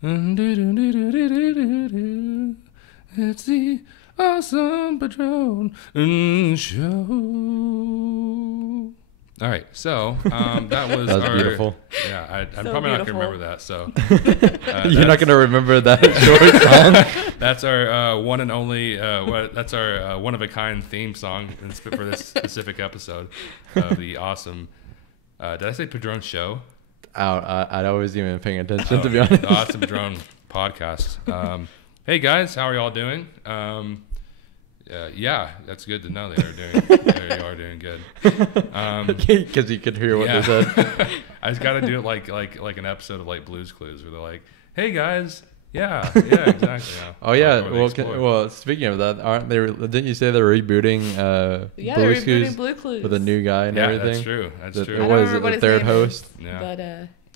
It's the awesome Padron show. All right, so that was That was beautiful. Yeah, I'm So probably not beautiful. gonna remember that. So You're not gonna remember that short song. that's our one and only. That's our one of a kind theme song for this specific episode of the awesome. Did I say Padron show? I wasn't even paying attention, to be honest. The awesome Padron podcast. Hey guys, how are y'all doing? Yeah, that's good to know they are doing good. Because you could hear what they said. I just got to do it like an episode of like Blue's Clues where they're like, "Hey guys, yeah, exactly." Yeah. Oh yeah, Dora the Explorer. well, speaking of that, aren't they? Didn't you say they're rebooting? Yeah, Blue they're Clues rebooting Blue Clues with a new guy and Yeah, everything. that's true. That's true. I What don't is it? remember The what third his name host. Yeah. But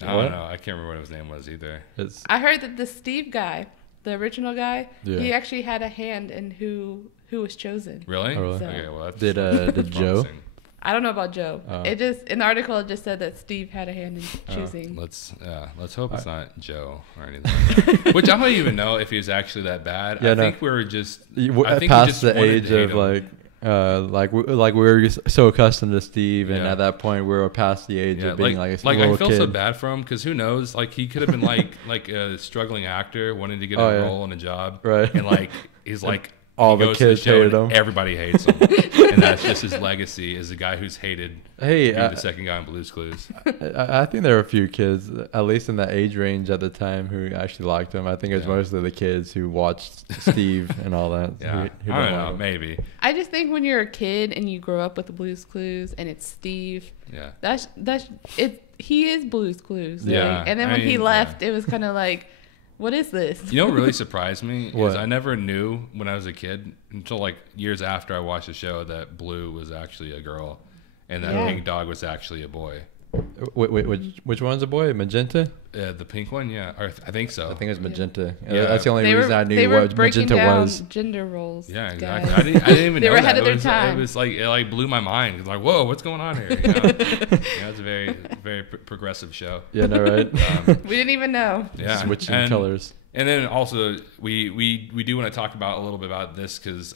I What? don't know. I can't remember what his name was either. It's I heard that the Steve guy, the original guy, Yeah. he actually had a hand in who was chosen. Really? Oh, really? So- Okay. Well, that's Did Joe? promising. I don't know about Joe. Oh. It just in the article it just said that Steve had a hand in choosing. Let's hope it's not Joe or anything. Which I don't even know if he was actually that bad. Yeah, I no. think we were just you- I think we past just the wanted age to hate of him. like we were so accustomed to Steve, and Yeah. at that point we were past the age of being like a little I feel kid. so bad for him because who knows? Like he could have been like a struggling actor wanting to get Oh, a yeah. role in a job, Right. And like he's like all he the goes to kids show hated and him. Everybody hates him, and that's just his legacy as a guy who's hated. Hey, to be the second guy in Blue's Clues. I think there were a few kids, at least in that age range at the time, who actually liked him. I think it was Yeah. mostly the kids who watched Steve and all that. Yeah, who I don't like know, him. maybe. I just think when you're a kid and you grow up with the Blue's Clues and it's Steve, Yeah. that's it. He is Blue's Clues. Yeah, Like, and then I when he mean, left, it was kind of like, what is this? You know what really surprised me is What? I never knew when I was a kid until like years after I watched the show that Blue was actually a girl and that Yeah. Pink Dog was actually a boy. Wait, which one's a boy? Magenta? The pink one, yeah, or I think so. I think it was Magenta. Yeah. That's the only They reason were, I they knew were what breaking Magenta down was. gender roles. Yeah, guys. exactly. I didn't even They know were that. ahead of their time. It was like it like blew my mind. It was like, whoa, what's going on here? You know? Yeah, it's a very progressive show. Yeah, no, right? We didn't even know. Yeah, Switching and, colors. And then also we do want to talk about a little bit about this because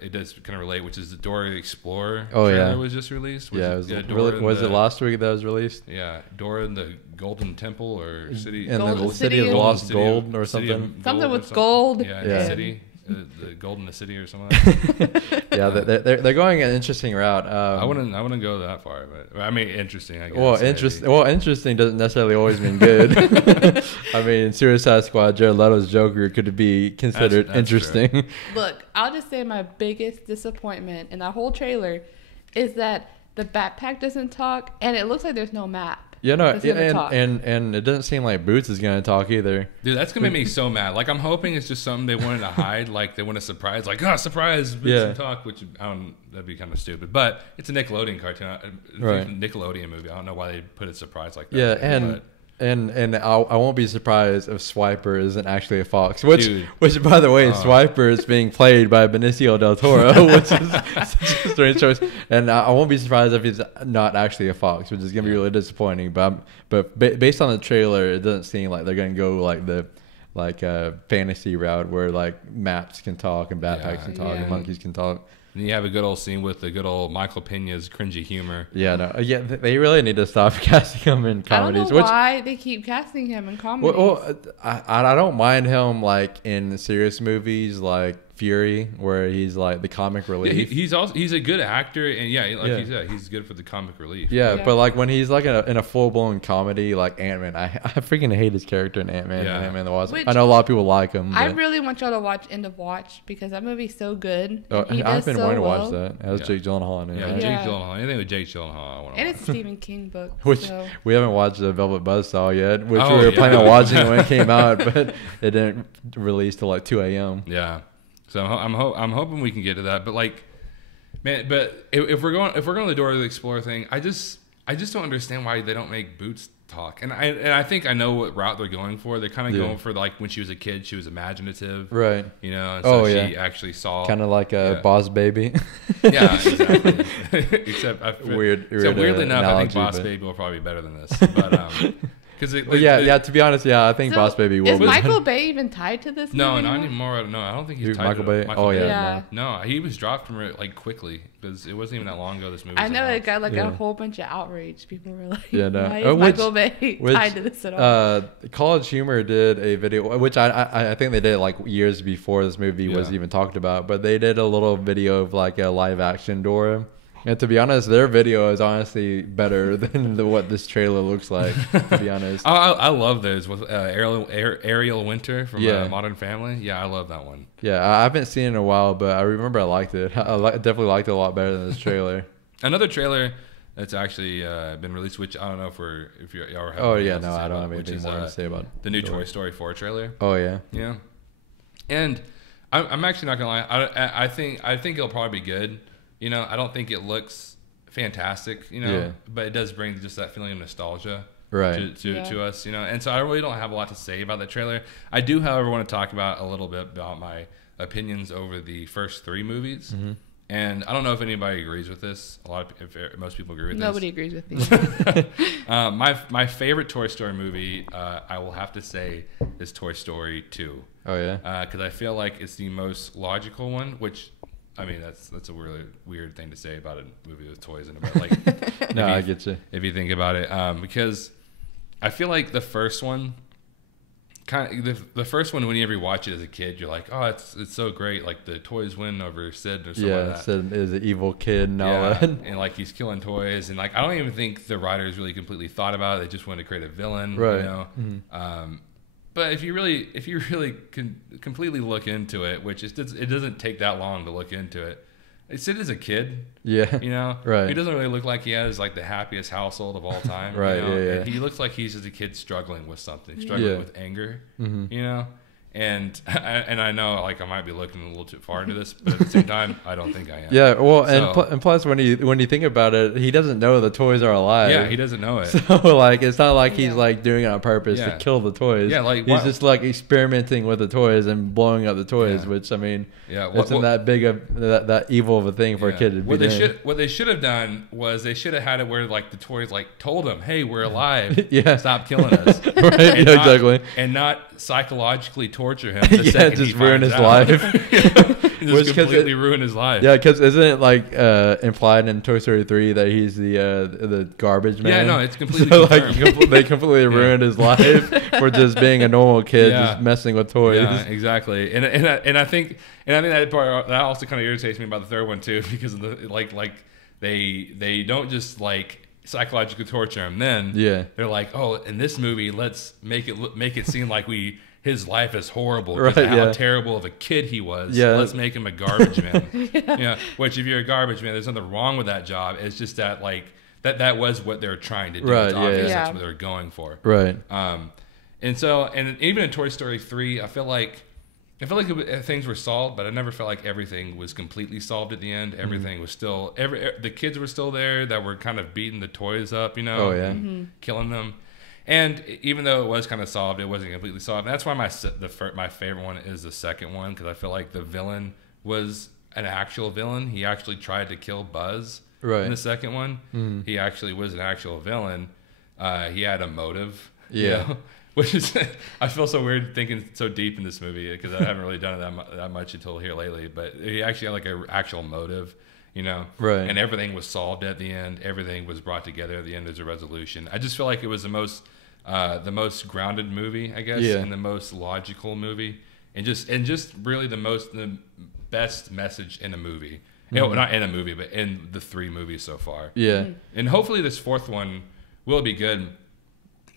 it does kind of relate, which is the Dora the Explorer. Oh, trailer yeah. was just released. Yeah, it was, Dora was and it last week that was released? Yeah, Dora in the Golden Temple or City. And Golden the City of City. Lost City of- Gold or City of something? Gold Something or with gold. Yeah, Yeah. the city. The Gold in the City or something like that. Yeah, they're going an interesting route. I wouldn't go that far, but I mean, interesting. I guess. Well, interesting doesn't necessarily always mean good. I mean, Suicide Squad, Jared Leto's Joker could be considered That's interesting. Look, I'll just say my biggest disappointment in that whole trailer is that the backpack doesn't talk, and it looks like there's no map. Yeah, no, That's gonna talk. and it doesn't seem like Boots is gonna talk either. Dude, that's gonna make me so mad. Like, I'm hoping it's just something they wanted to hide. Like, they want to surprise. Like, surprise, Boots Yeah. and talk. Which that'd be kind of stupid. But it's a Nickelodeon cartoon, Right. Nickelodeon movie. I don't know why they put it surprise like that. Yeah, but- and I won't be surprised if Swiper isn't actually a fox. Which by the way, Oh. Swiper is being played by Benicio del Toro, which is such a strange choice. And I won't be surprised if he's not actually a fox, which is gonna be really disappointing. But based on the trailer, it doesn't seem like they're gonna go like the fantasy route where like maps can talk and backpacks can talk Yeah. and monkeys can talk. and you have a good old scene with the good old Michael Pena's cringy humor. Yeah, no, yeah, they really need to stop casting him in comedies. I don't know why they keep casting him in comedies. Well, I don't mind him like in serious movies like Fury, where he's like the comic Yeah, relief. he's a good actor, and yeah, like Yeah. you said, he's good for the comic relief. Yeah, Yeah. but like when he's like in a full blown comedy like Ant-Man, I freaking hate his character in Ant-Man Yeah. and Ant-Man the Wasp. Which- I know a lot of people like him. I But, really want y'all to watch End of Watch because that movie's so good. oh, He does I've been so wanting to well. watch that. It has Yeah. Jake Gyllenhaal in it. Yeah, right? Jake Yeah. Gyllenhaal. Anything with Jake Gyllenhaal, I want to And watch. it's a Stephen King book. Which so. we haven't watched the Velvet Buzzsaw yet, which Oh, we were yeah. planning on watching when it came out, but it didn't release till like 2 a.m. Yeah, so I'm hoping we can get to that. But like, man, but if we're going the Dora the Explorer thing, I just don't understand why they don't make Boots talk. And I think I know what route they're going for. They're kind of Yeah. going for like when she was a kid, she was imaginative, Right. You know, and so Oh, she yeah. actually saw Kind of like a Yeah. Boss Baby. Yeah, exactly. Except Weird weirdly enough, I think analogy, Boss but- Baby will probably be better than this. But Because yeah. To be honest, yeah, I think So, Boss Baby will. Is be. Michael Bay even tied to this? No, movie not anymore? anymore. No, I don't think he's Who, tied Michael to Bay? Oh, yeah. Yeah. No, he was dropped from it like quickly because it wasn't even that long ago. This movie. I know it got like Yeah. a whole bunch of outrage. People were like, Yeah, no. "Why is Michael Bay tied to this at all?" College Humor did a video, which I think they did like years before this movie was Yeah. even talked about, but they did a little video of like a live action Dora. And to be honest, their video is honestly better than what this trailer looks like, to be honest. I love those with Ariel Winter from Modern Family. Yeah, I love that one. Yeah, I haven't seen it in a while, but I remember I liked it. Definitely liked it a lot better than this trailer. Another trailer that's actually been released, which I don't know if y'all have. Oh, yeah, anything else to no, say I don't about, have which anything is, more to say about the new Dora. Toy Story 4 trailer. Oh, yeah. Yeah, and I'm actually not gonna lie. I think it'll probably be good. You know, I don't think it looks fantastic. You know, but it does bring just that feeling of nostalgia. Right. To us, you know, and so I really don't have a lot to say about that trailer. I do, however, want to talk about a little bit about my opinions over the first 3 movies. Mm-hmm. And I don't know if anybody agrees with this. Most people agree with Nobody this. agrees with me. My favorite Toy Story movie, I will have to say, is Toy Story 2. Oh, yeah? Because I feel like it's the most logical one, which, I mean, that's a really weird thing to say about a movie with toys in it. But like, No, I get you. If you think about it. Because I feel like the first one, the first one, whenever you watch it as a kid, you're like, oh, it's so great. Like the toys win over Sid or something like that. Sid is an evil kid and all that. And like he's killing toys, and like I don't even think the writers really completely thought about it. They just wanted to create a villain, right? You know. Mm-hmm. But if you really can completely look into it, which it doesn't take that long to look into it. Sid is a kid, you know. Right. He doesn't really look like he has like the happiest household of all time, right? You know? Yeah. And he looks like he's just a kid struggling with something, struggling with anger, you know. And I know like I might be looking a little too far into this, but at the same time, I don't think I am. Yeah, well, and plus when you think about it, he doesn't know the toys are alive. Yeah, he doesn't know it. So like, it's not like he's like doing it on purpose to kill the toys. Yeah, like he's just like experimenting with the toys and blowing up the toys, which I mean, isn't that big of that evil of a thing for a kid to be doing. What they should have done was they should have had it where like the toys like told him, "Hey, we're alive. Stop killing us." Right? Exactly. And not psychologically torture him. The second just he ruin his out. life. Just completely ruin his life. Yeah, because isn't it like implied in Toy Story 3 that he's the garbage man? Yeah, no, it's completely so like they completely ruined his life for just being a normal kid, just messing with toys. Yeah, exactly. And I think that part that also kind of irritates me about the third one too, because of the like they don't just like psychologically torture him. Then they're like, oh, in this movie, let's make it seem like his life is horrible because of how terrible of a kid he was. Yeah. Let's make him a garbage man. Which if you're a garbage man, there's nothing wrong with that job. It's just that like that was what they were trying to do. Right, it's obvious that's what they were going for. Right. And even in Toy Story 3, I feel like things were solved, but I never felt like everything was completely solved at the end. Everything was still the kids were still there that were kind of beating the toys up, you know, killing them. And even though it was kind of solved, it wasn't completely solved. And that's why my favorite one is the second one, because I feel like the villain was an actual villain. He actually tried to kill Buzz in the second one. Mm-hmm. He actually was an actual villain. He had a motive. You know? Which is, I feel so weird thinking so deep in this movie because I haven't really done it that much until here lately. But he actually had like an actual motive. You know, and everything was solved at the end. Everything was brought together at the end as a resolution. I just feel like it was the most grounded movie, I guess, and the most logical movie, and just really the best message in a movie. Mm-hmm. You know, not in a movie, but in the 3 movies so far. Yeah, and hopefully this 4th one will be good.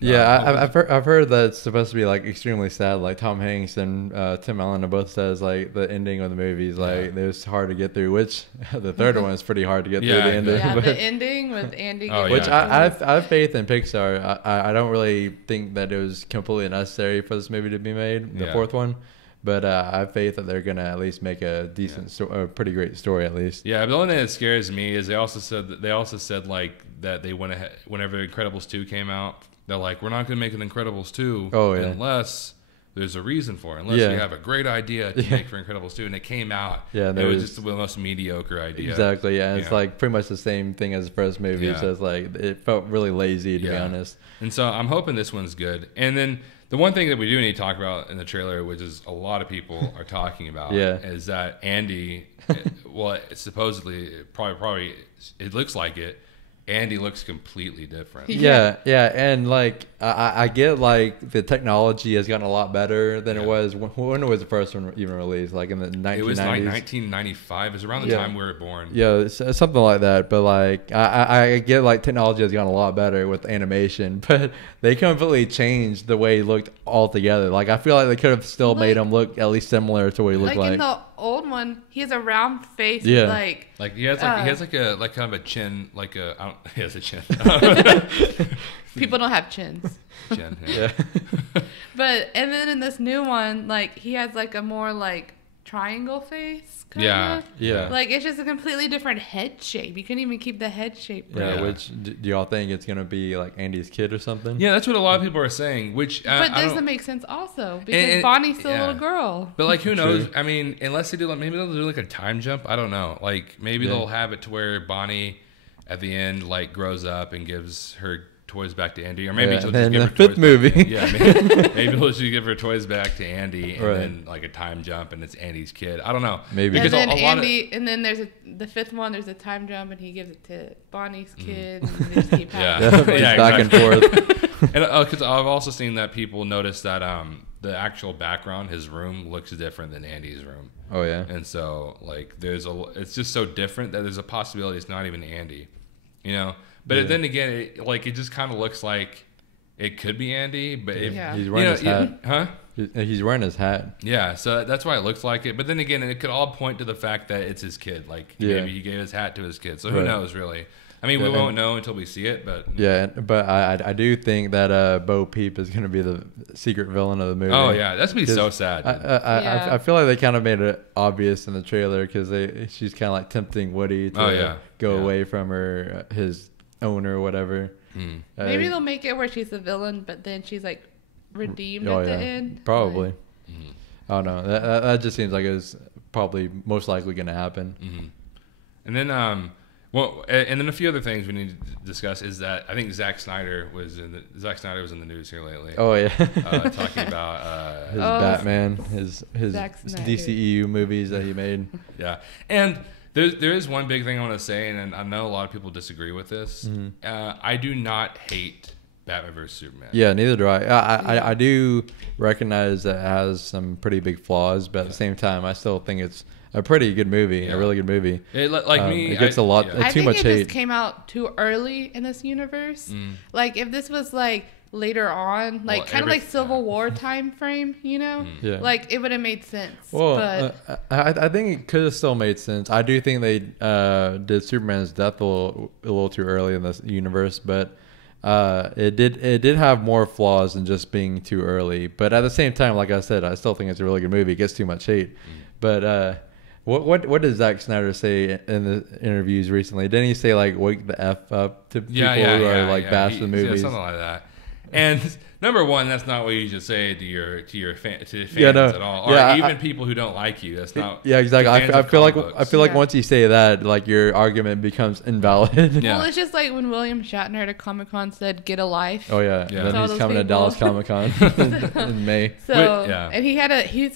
Yeah, I've heard that it's supposed to be like extremely sad. Like Tom Hanks and Tim Allen have both says like the ending of the movie is like it was hard to get through. Which the third one is pretty hard to get through the ending. Yeah, the ending with Andy. Which I have faith in Pixar. I don't really think that it was completely necessary for this movie to be made, the 4th one. But I have faith that they're gonna at least make a decent, a pretty great story at least. Yeah, but the only thing that scares me is they also said like that they went ahead whenever Incredibles 2 came out. They're like, we're not going to make an Incredibles 2 unless there's a reason for it. Unless you have a great idea to make for Incredibles 2, and it came out, it was just the most mediocre idea. Exactly, yeah. It's like pretty much the same thing as the first movie. Yeah. So it's like it felt really lazy, to be honest. And so I'm hoping this one's good. And then the one thing that we do need to talk about in the trailer, which is a lot of people are talking about, is that Andy, well, supposedly, probably, it looks like it, Andy looks completely different. Yeah, and like I get like the technology has gotten a lot better than it was when was the first one even released, like in the 1990s. It was like 1995. It was around the time we were born. Yeah, it's something like that. But like I get like technology has gotten a lot better with animation, but they completely changed the way he looked altogether. Like I feel like they could have still made him look at least similar to what he looked like. In the old one, he has a round face. With like he has like kind of a chin, like he has a chin. People don't have chins. Chin, But and then in this new one, like he has like a more like triangle face. Kinda. Yeah. Like it's just a completely different head shape. You couldn't even keep the head shape. Right. Yeah. Which do y'all think it's gonna be like Andy's kid or something? Yeah, that's what a lot of people are saying. Which but doesn't make sense also because Bonnie's still a little girl. But like, who knows? I mean, unless they do like maybe they'll do like a time jump. I don't know. Like maybe they'll have it to where Bonnie at the end like grows up and gives her toys back to Andy, or maybe she'll just give her fifth movie. Maybe she'll just give her toys back to Andy, and then like a time jump, and it's Andy's kid. I don't know. Maybe because and then Andy, and then there's the fifth one. There's a time jump, and he gives it to Bonnie's kid. And they just keep back and forth. And because I've also seen that people notice that the actual background, his room, looks different than Andy's room. Oh yeah. And so like it's just so different that there's a possibility it's not even Andy, you know. But then again, it just kind of looks like it could be Andy. But he's wearing his hat. Huh? He's wearing his hat. Yeah, so that's why it looks like it. But then again, it could all point to the fact that it's his kid. Like maybe he gave his hat to his kid. So who knows, really? I mean, we won't know until we see it. But but I do think that Bo Peep is going to be the secret villain of the movie. Oh yeah, that's gonna be so sad. I feel like they kind of made it obvious in the trailer because she's kind of like tempting Woody to go away from his owner or whatever. Maybe they'll make it where she's the villain, but then she's like redeemed at the end. Probably. I don't know. That just seems like it's probably most likely going to happen. And then and then a few other things we need to discuss is that I think Zack Snyder was in the news here lately. Oh yeah, talking about his Batman, his DCEU movies that he made. Yeah, and there is one big thing I want to say, and I know a lot of people disagree with this. I do not hate Batman vs Superman. Yeah, neither do I. I do recognize that it has some pretty big flaws, but at the same time, I still think it's a pretty good movie, a really good movie. It gets a lot, too much hate. I think it just came out too early in this universe. Like, if this was like later on, like kind of like Civil War time frame, you know? Like it would have made sense. Well, but I think it could have still made sense. I do think they did Superman's death a little too early in this universe, but it did have more flaws than just being too early. But at the same time, like I said, I still think it's a really good movie. It gets too much hate. But what did Zack Snyder say in the interviews recently? Didn't he say like wake the F up to people who are like bash the movies? Something like that. And number one, that's not what you should say to fans at all, or even people who don't like you. That's not. Yeah, exactly. I feel like once you say that, like your argument becomes invalid. Well, it's just like when William Shatner at a Comic-Con said, "Get a life." Oh yeah. And then he's coming to Dallas Comic-Con in May. So and he's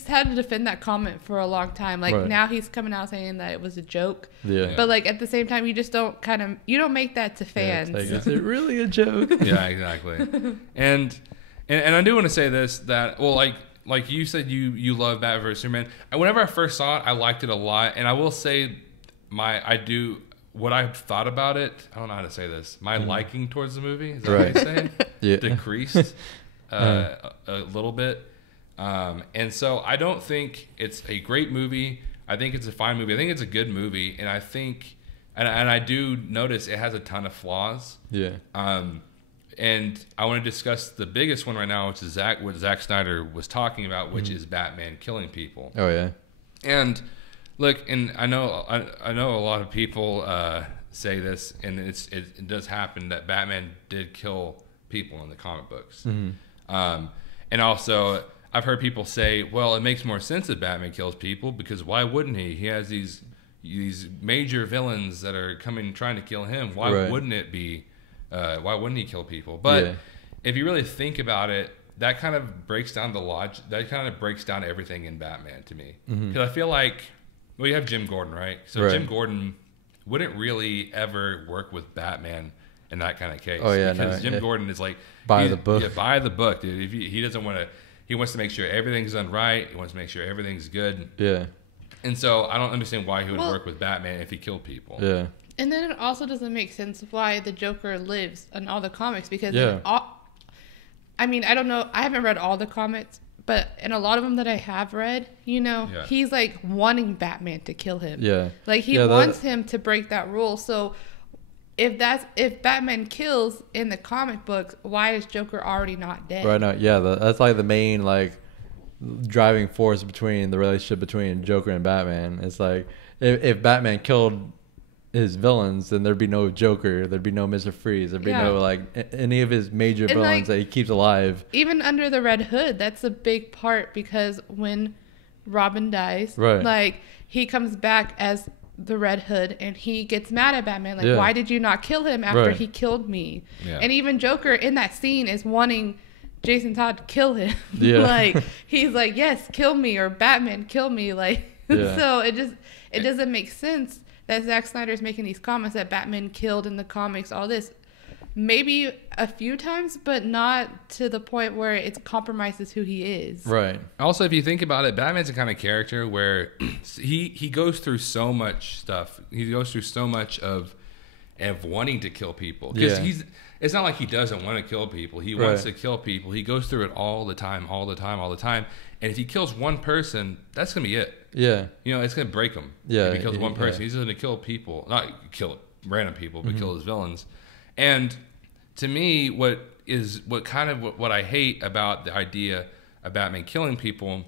had to defend that comment for a long time. Like now he's coming out saying that it was a joke. Yeah. But like at the same time, you just don't make that to fans. Like, is it really a joke? Yeah, exactly. And I do want to say this, that like you said, you love Batman vs Superman. And whenever I first saw it, I liked it a lot. And I will say what I thought about it. I don't know how to say this. My liking towards the movie, is that what you say? Decreased a little bit. And so I don't think it's a great movie. I think it's a fine movie. I think it's a good movie. And I think, and I do notice it has a ton of flaws. Yeah. And I want to discuss the biggest one right now, which is what Zack Snyder was talking about, which is Batman killing people. Oh yeah. And look, and I know a lot of people say this, and it does happen that Batman did kill people in the comic books. And also, I've heard people say, well, it makes more sense that Batman kills people because why wouldn't he? He has these major villains that are trying to kill him. Why wouldn't it be? Why wouldn't he kill people? But if you really think about it, that kind of breaks down the logic. That kind of breaks down everything in Batman to me. Because I feel like, well, you have Jim Gordon, right? So Jim Gordon wouldn't really ever work with Batman in that kind of case. Oh yeah, because Jim Gordon is like by the book. Yeah, by the book, dude. If he doesn't want to, he wants to make sure everything's done right. He wants to make sure everything's good. Yeah. And so I don't understand why he would work with Batman if he killed people. Yeah. And then it also doesn't make sense why the Joker lives in all the comics because I mean, I don't know. I haven't read all the comics, but in a lot of them that I have read, he's like wanting Batman to kill him. Yeah. Like he wants him to break that rule. So if Batman kills in the comic books, why is Joker already not dead? Right now, yeah, that's like the main like driving force between the relationship between Joker and Batman. It's like if Batman killed his villains, then there'd be no Joker, there'd be no Mr. Freeze, there'd be no like any of his major villains that he keeps alive. Even under the Red Hood, that's a big part because when Robin dies, like he comes back as the Red Hood and he gets mad at Batman, like why did you not kill him after he killed me? And even Joker in that scene is wanting Jason Todd to kill him. Like he's like, yes, kill me, or Batman, kill me. Like so it doesn't make sense that Zack Snyder's making these comments that Batman killed in the comics, all this. Maybe a few times, but not to the point where it compromises who he is. Right. Also, if you think about it, Batman's the kind of character where he goes through so much stuff. He goes through so much of wanting to kill people. Because it's not like he doesn't want to kill people. He wants to kill people. He goes through it all the time. And if he kills one person, that's going to be it. Yeah. It's going to break him. Yeah. If he kills one person, he's going to kill people. Not kill random people, but kill his villains. And to me, what I hate about the idea of Batman killing people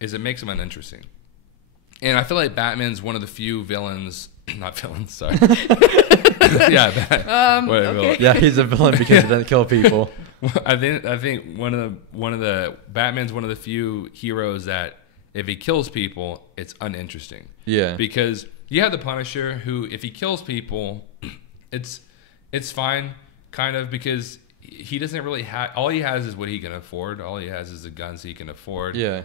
is it makes him uninteresting. And I feel like Batman's one of the few villains, not villains, sorry. Yeah, he's a villain because he doesn't kill people. I think one of the Batman's one of the few heroes that if he kills people, it's uninteresting. Yeah. Because you have the Punisher who, if he kills people, it's fine, kind of, because he doesn't really have... All he has is what he can afford. All he has is the guns he can afford. Yeah.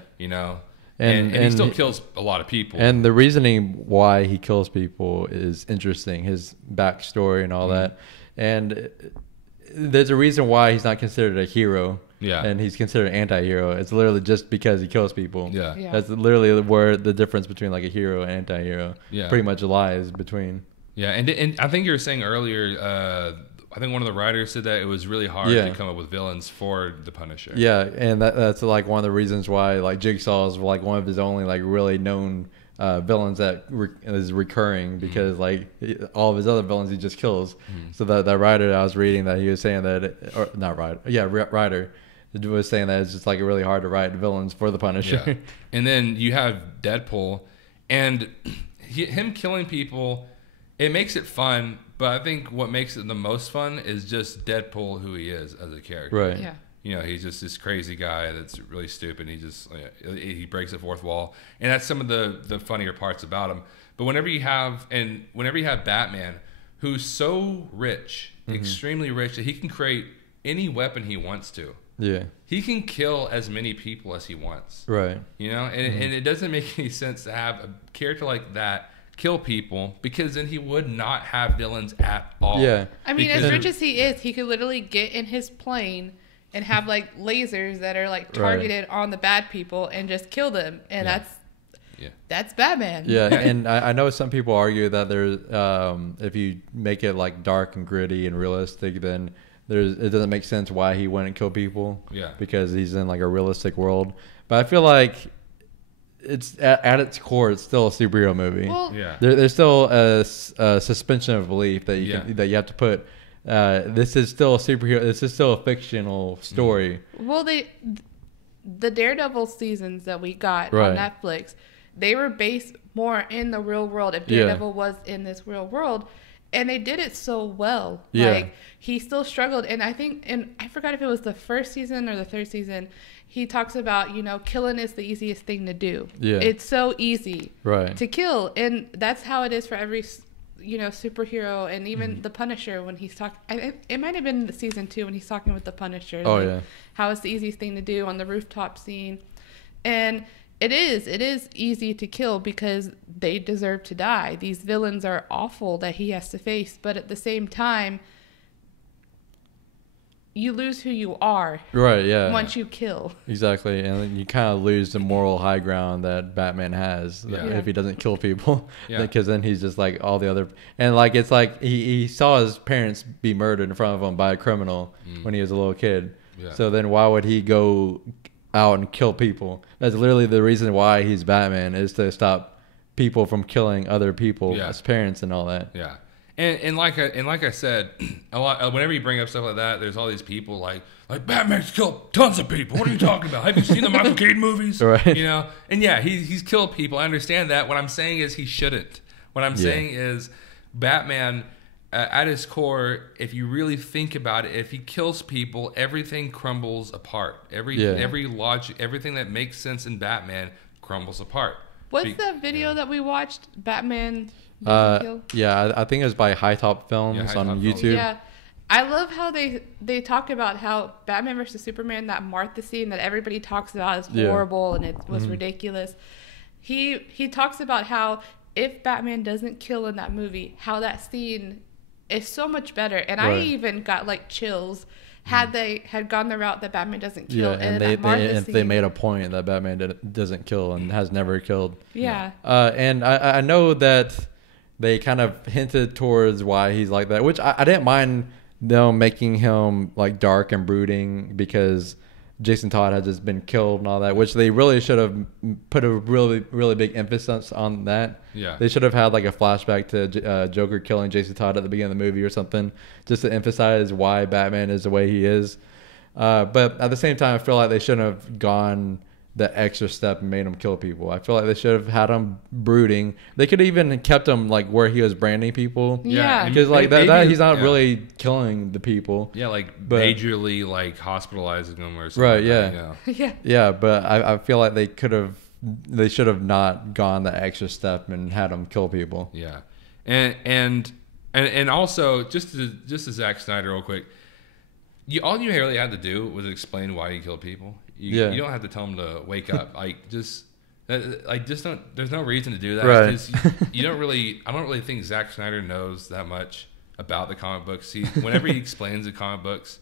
And he still kills a lot of people. And the reasoning why he kills people is interesting. His backstory and all that. And there's a reason why he's not considered a hero. Yeah. And he's considered an anti-hero. It's literally just because he kills people. Yeah. That's literally where the difference between like a hero and anti-hero pretty much lies between... Yeah, and I think you were saying earlier, I think one of the writers said that it was really hard to come up with villains for the Punisher. Yeah, and that's like one of the reasons why like Jigsaw is like one of his only like really known villains that is recurring, because like all of his other villains he just kills. So that writer I was reading, that he was saying that, writer was saying that it's just like really hard to write villains for the Punisher. Yeah. And then you have Deadpool, and him killing people. It makes it fun, but I think what makes it the most fun is just Deadpool, who he is as a character. Right. Yeah. He's just this crazy guy that's really stupid. He breaks the fourth wall, and that's some of the funnier parts about him. But whenever you have Batman, who's so rich, extremely rich, that he can create any weapon he wants to. Yeah. He can kill as many people as he wants. Right. And it doesn't make any sense to have a character like that kill people, because then he would not have villains at all. Yeah. I mean, as rich as he is, he could literally get in his plane and have like lasers that are like targeted on the bad people and just kill them. And that's Batman. Yeah. And I know some people argue that there's if you make it like dark and gritty and realistic, then it doesn't make sense why he wouldn't kill people. Yeah. Because he's in like a realistic world. But I feel like it's at its core, it's still a superhero movie. Well, there's still a suspension of belief that you have to put. This is still a superhero. This is still a fictional story. Well, the Daredevil seasons that we got on Netflix, they were based more in the real world. If Daredevil was in this real world, and they did it so well. Yeah. Like he still struggled, and I think, and I forgot if it was the first season or the third season. he talks about, killing is the easiest thing to do. Yeah. It's so easy to kill. And that's how it is for every, superhero. And even the Punisher, when he's talking, it might have been the season 2 when he's talking with the Punisher. How it's the easiest thing to do on the rooftop scene. And it is easy to kill because they deserve to die. These villains are awful that he has to face. But at the same time, you lose who you are. Once you kill. Exactly. And then you kind of lose the moral high ground that Batman has if he doesn't kill people. Because then he's just like all the other... And like it's like he saw his parents be murdered in front of him by a criminal when he was a little kid. So then why would he go out and kill people? That's literally the reason why he's Batman, is to stop people from killing other people, his parents and all that. And like I said, a lot whenever you bring up stuff like that, there's all these people like Batman's killed tons of people. What are you talking about? Have you seen the Michael Caine movies? Right. And he's killed people. I understand that. What I'm saying is he shouldn't. What I'm saying is Batman, at his core, if you really think about it, if he kills people, everything crumbles apart. Every logic, everything that makes sense in Batman crumbles apart. What's the video that we watched? Batman. I think it was by High Top Films on YouTube. Yeah, I love how they talk about how Batman versus Superman, that Martha scene that everybody talks about is horrible and it was ridiculous. He talks about how if Batman doesn't kill in that movie, how that scene is so much better. And I even got like chills had they had gone the route that Batman doesn't kill. And they made a point that Batman doesn't kill and has never killed. And I know that they kind of hinted towards why he's like that, which I didn't mind them making him like dark and brooding because Jason Todd had just been killed and all that, which they really should have put a really, really big emphasis on that. They should have had like a flashback to Joker killing Jason Todd at the beginning of the movie or something, just to emphasize why Batman is the way he is. But at the same time, I feel like they shouldn't have gone the extra step and made him kill people. I feel like they should have had him brooding. They could have even kept him like where he was branding people. Because like that he's not really killing the people. Majorly like hospitalizing them or something. But I feel like they should have not gone the extra step and had him kill people. And also just to Zack Snyder real quick, all you really had to do was explain why he killed people. You don't have to tell him to wake up. Just don't. There's no reason to do that. Because you don't really. I don't really think Zack Snyder knows that much about the comic books. Whenever he explains the comic books,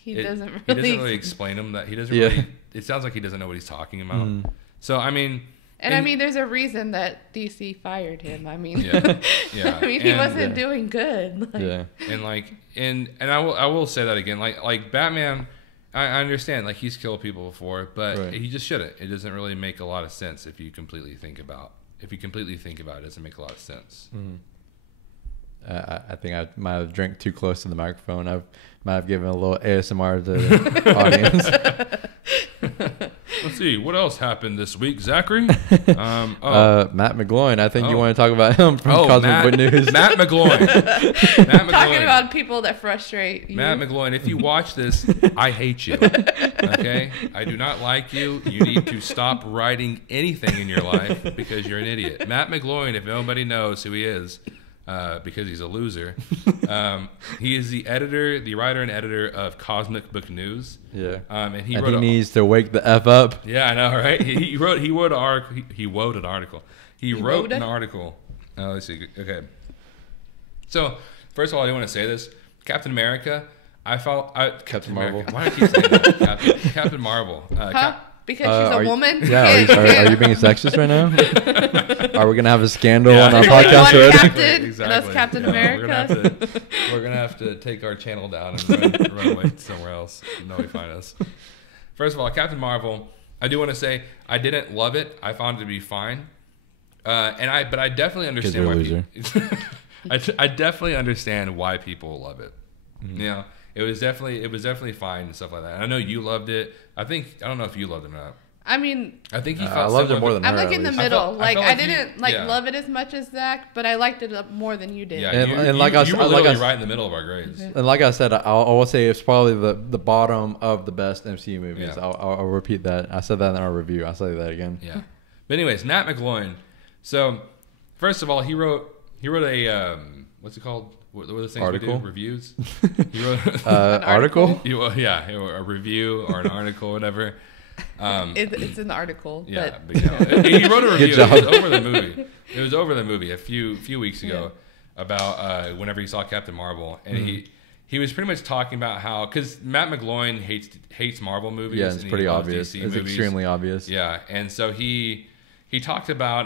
he doesn't really explain them. That he doesn't really. It sounds like he doesn't know what he's talking about. So I mean. And there's a reason that DC fired him. I mean, he wasn't doing good. And I will say that again. Like Batman. I understand, like, he's killed people before, but he just shouldn't. It doesn't really make a lot of sense if you completely think about it. It doesn't make a lot of sense. I think I might have drank too close to the microphone. I might have given a little ASMR to the audience. Let's see, what else happened this week, Zachary? Matt McGloin. I think you want to talk about him from Cosmic Book News. Matt McGloin. Talking about people that frustrate you. Matt McGloin, if you watch this, I hate you. Okay? I do not like you. You need to stop writing anything in your life because you're an idiot. Matt McGloin, if nobody knows who he is, because he's a loser. He is the writer and editor of Cosmic Book News. And he needs to wake the F up. Yeah, I know, right? He wrote an article. Let's see. Okay. So, first of all, I do want to say this. Captain America, Captain Marvel. Why do I keep saying that? Captain Marvel. Because she's a woman? Are you being sexist right now? Are we going to have a scandal on our podcast already? Exactly. That's Captain America. We're going to have to take our channel down and run away somewhere else. Nobody find us. First of all, Captain Marvel, I do want to say I didn't love it. I found it to be fine. But I definitely understand why people... I definitely understand why people love it. Mm-hmm. It was definitely fine and stuff like that. And I know you loved it. I don't know if you loved it or not. I mean, I think he felt I loved it more than her. I'm like in the middle. I like didn't love it as much as Zach, but I liked it more than you did. Yeah, and you were literally right in the middle of our grades. And like I said, I will say it's probably the bottom of the best MCU movies. Yeah. I'll repeat that. I said that in our review. I'll say that again. Yeah. But anyways, Matt McGloin. So first of all, he wrote a what's it called? What are the things article? we do? Reviews. He wrote an article. A review or an article, whatever. It's an article. Yeah, but he wrote a review. It was over the movie. It was over the movie a few weeks ago about whenever he saw Captain Marvel, and he was pretty much talking about how, because Matt McGloin hates Marvel movies. Yeah, it's and pretty obvious. DC it's movies. Extremely obvious. Yeah, and so he talked about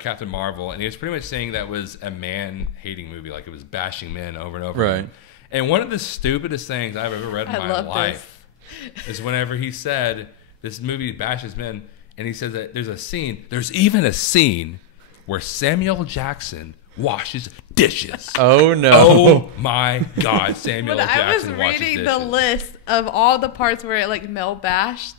Captain Marvel, and he was pretty much saying that was a man-hating movie, like it was bashing men over and over. Right. And one of the stupidest things I've ever read in my life is whenever he said this movie bashes men, and he says that there's even a scene where Samuel Jackson washes dishes. Oh no! Oh my God, Samuel Jackson washes dishes. I was reading the list of all the parts where it like Mel bashed.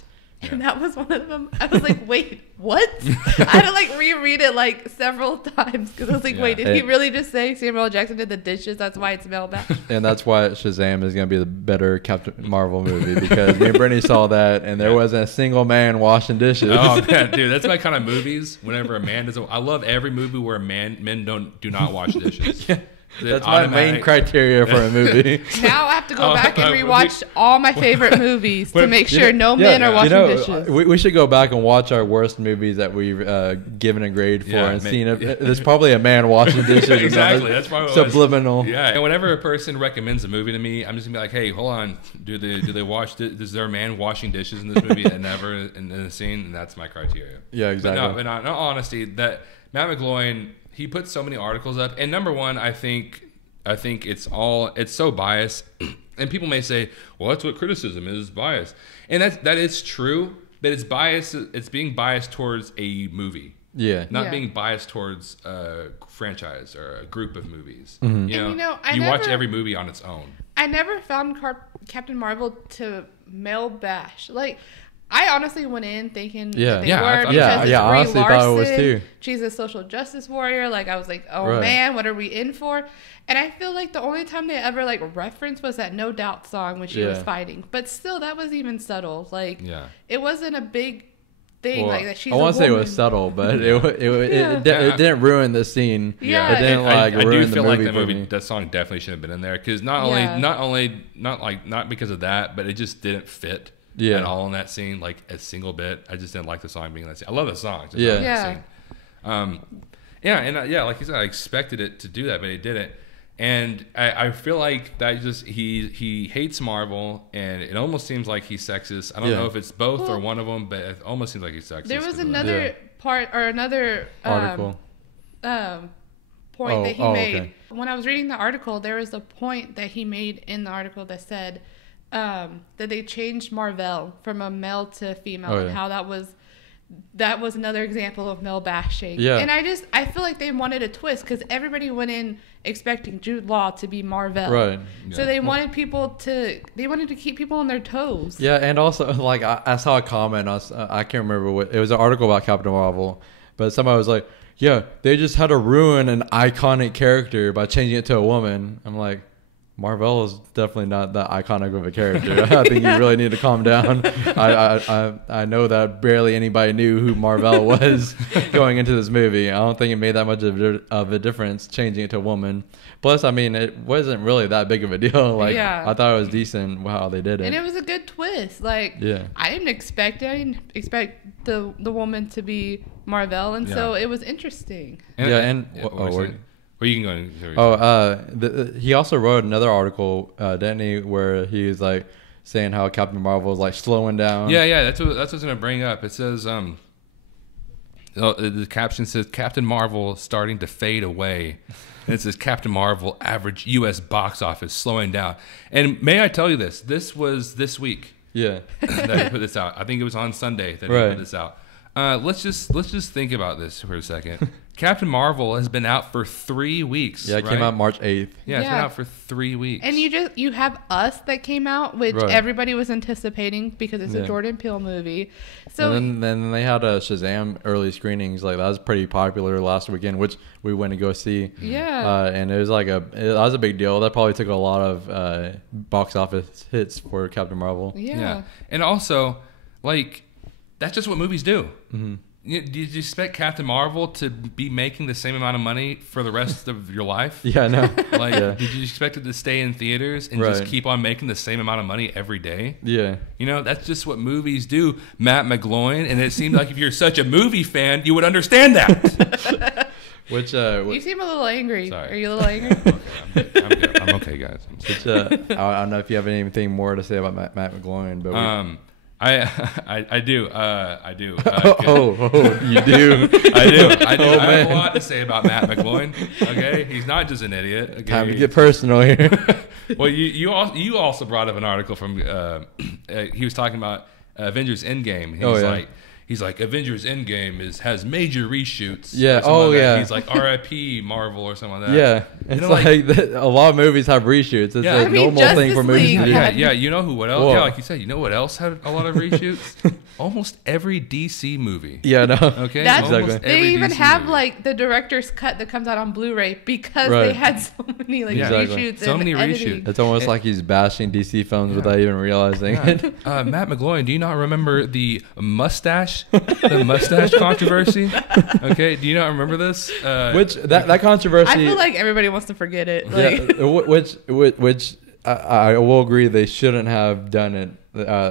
And that was one of them. I was like, wait, what? I had to like reread it like several times because I was like, wait, did he really just say Samuel L. Jackson did the dishes? That's why it's Mel back. And that's why Shazam is going to be the better Captain Marvel movie, because me and Brittany saw that and there wasn't a single man washing dishes. Oh man, dude, that's my kind of movies. Whenever a man doesn't, I love every movie where men do not wash dishes. Yeah. That's my main criteria for a movie. Now I have to go back and rewatch all my favorite movies to make sure no men are washing dishes. We should go back and watch our worst movies that we've given a grade for and seen if there's probably a man washing dishes. Exactly, that's probably subliminal. Yeah, and whenever a person recommends a movie to me, I'm just gonna be like, hey, hold on, do they wash? Is there a man washing dishes in this movie and never in the scene? And that's my criteria. Yeah, exactly. But in all honesty, that Matt McGloin, he put so many articles up, and number one, I think it's so biased, and people may say, well, that's what criticism is, bias, and that is true, but it's biased. It's being biased towards a movie, not being biased towards a franchise or a group of movies. Mm-hmm. You know, you watch every movie on its own. I never found Captain Marvel to male bash. Like, I honestly went in thinking that they were because it's Brie Larson. She's a social justice warrior. Like, I was like, oh man, what are we in for? And I feel like the only time they ever like referenced was that No Doubt song when she was fighting. But still, that was even subtle. Like, it wasn't a big thing like that. She's I want to say it was subtle, but it didn't ruin the scene. Yeah, it didn't like ruin the movie. I do feel like that song definitely should have been in there, because not because of that, but it just didn't fit. At all in that scene, like a single bit. I just didn't like the song being in that scene. I love the song. Like you said, I expected it to do that, but it didn't. And I feel like that just he hates Marvel, and it almost seems like he's sexist. I don't know if it's both or one of them, but it almost seems like he's sexist. There was another part or another article point that he made. Okay. When I was reading the article, there was a point that he made in the article that said that they changed Marvel from a male to female, and how that was another example of male bashing. Yeah. And I feel like they wanted a twist, because everybody went in expecting Jude Law to be Marvel. Right. Yeah. So they wanted to keep people on their toes. Yeah, and also like I saw a comment I can't remember what it was, an article about Captain Marvel, but somebody was like, yeah, they just had to ruin an iconic character by changing it to a woman. I'm like, Marvel is definitely not that iconic of a character. I think you really need to calm down. I know that barely anybody knew who Marvel was going into this movie. I don't think it made that much of a difference changing it to a woman. Plus, I mean, it wasn't really that big of a deal. Like, I thought it was decent how they did it. And it was a good twist. Like, I didn't expect the woman to be Marvel, and so it was interesting. Well, you can go. He also wrote another article, didn't he, where he was like saying how Captain Marvel is like slowing down. Yeah. That's what I was gonna bring up. It says, the caption says Captain Marvel starting to fade away, and it says Captain Marvel average U.S. box office slowing down. And may I tell you this? This was this week. Yeah. That he put this out. I think it was on Sunday that he put this out. let's just think about this for a second. Captain Marvel has been out for 3 weeks. Yeah, it came out March 8th. Yeah, it's been out for 3 weeks. And you have Us that came out, which everybody was anticipating because it's a Jordan Peele movie. So and then they had a Shazam early screenings. Like that was pretty popular last weekend, which we went to go see. Yeah. And it was that was a big deal. That probably took a lot of box office hits for Captain Marvel. Yeah. And also, like, that's just what movies do. Mm-hmm. Did you expect Captain Marvel to be making the same amount of money for the rest of your life? Yeah, no. Like, did you expect it to stay in theaters and just keep on making the same amount of money every day? Yeah. You know, that's just what movies do, Matt McGloin. And it seemed like if you're such a movie fan, you would understand that. Which you seem a little angry. Sorry. Are you a little angry? I'm good. I'm okay, guys. I don't know if you have anything more to say about Matt McGloin, but I do. You do. I do. I do. Oh, I have man. a lot to say about Matt McGloin. Okay, he's not just an idiot. Okay? Time to get personal here. Well, you also brought up an article from. He was talking about Avengers Endgame. He's like Avengers Endgame has major reshoots. Yeah. He's like R.I.P. Marvel or something like that. Yeah. It's like a lot of movies have reshoots. It's a normal thing for movies to do. Yeah. You know what else? Yeah, like you said, you know what else had a lot of reshoots? Almost every DC movie. Yeah, no. Okay. Exactly. They even have like the director's cut that comes out on Blu-ray because they had so many reshoots. So many editing. reshoots. It's almost like he's bashing DC films without even realizing it. Matt McGloin, do you not remember the mustache controversy? Okay, do you not remember this? Which that controversy. I feel like everybody wants to forget it. Like. Yeah, which I will agree they shouldn't have done it.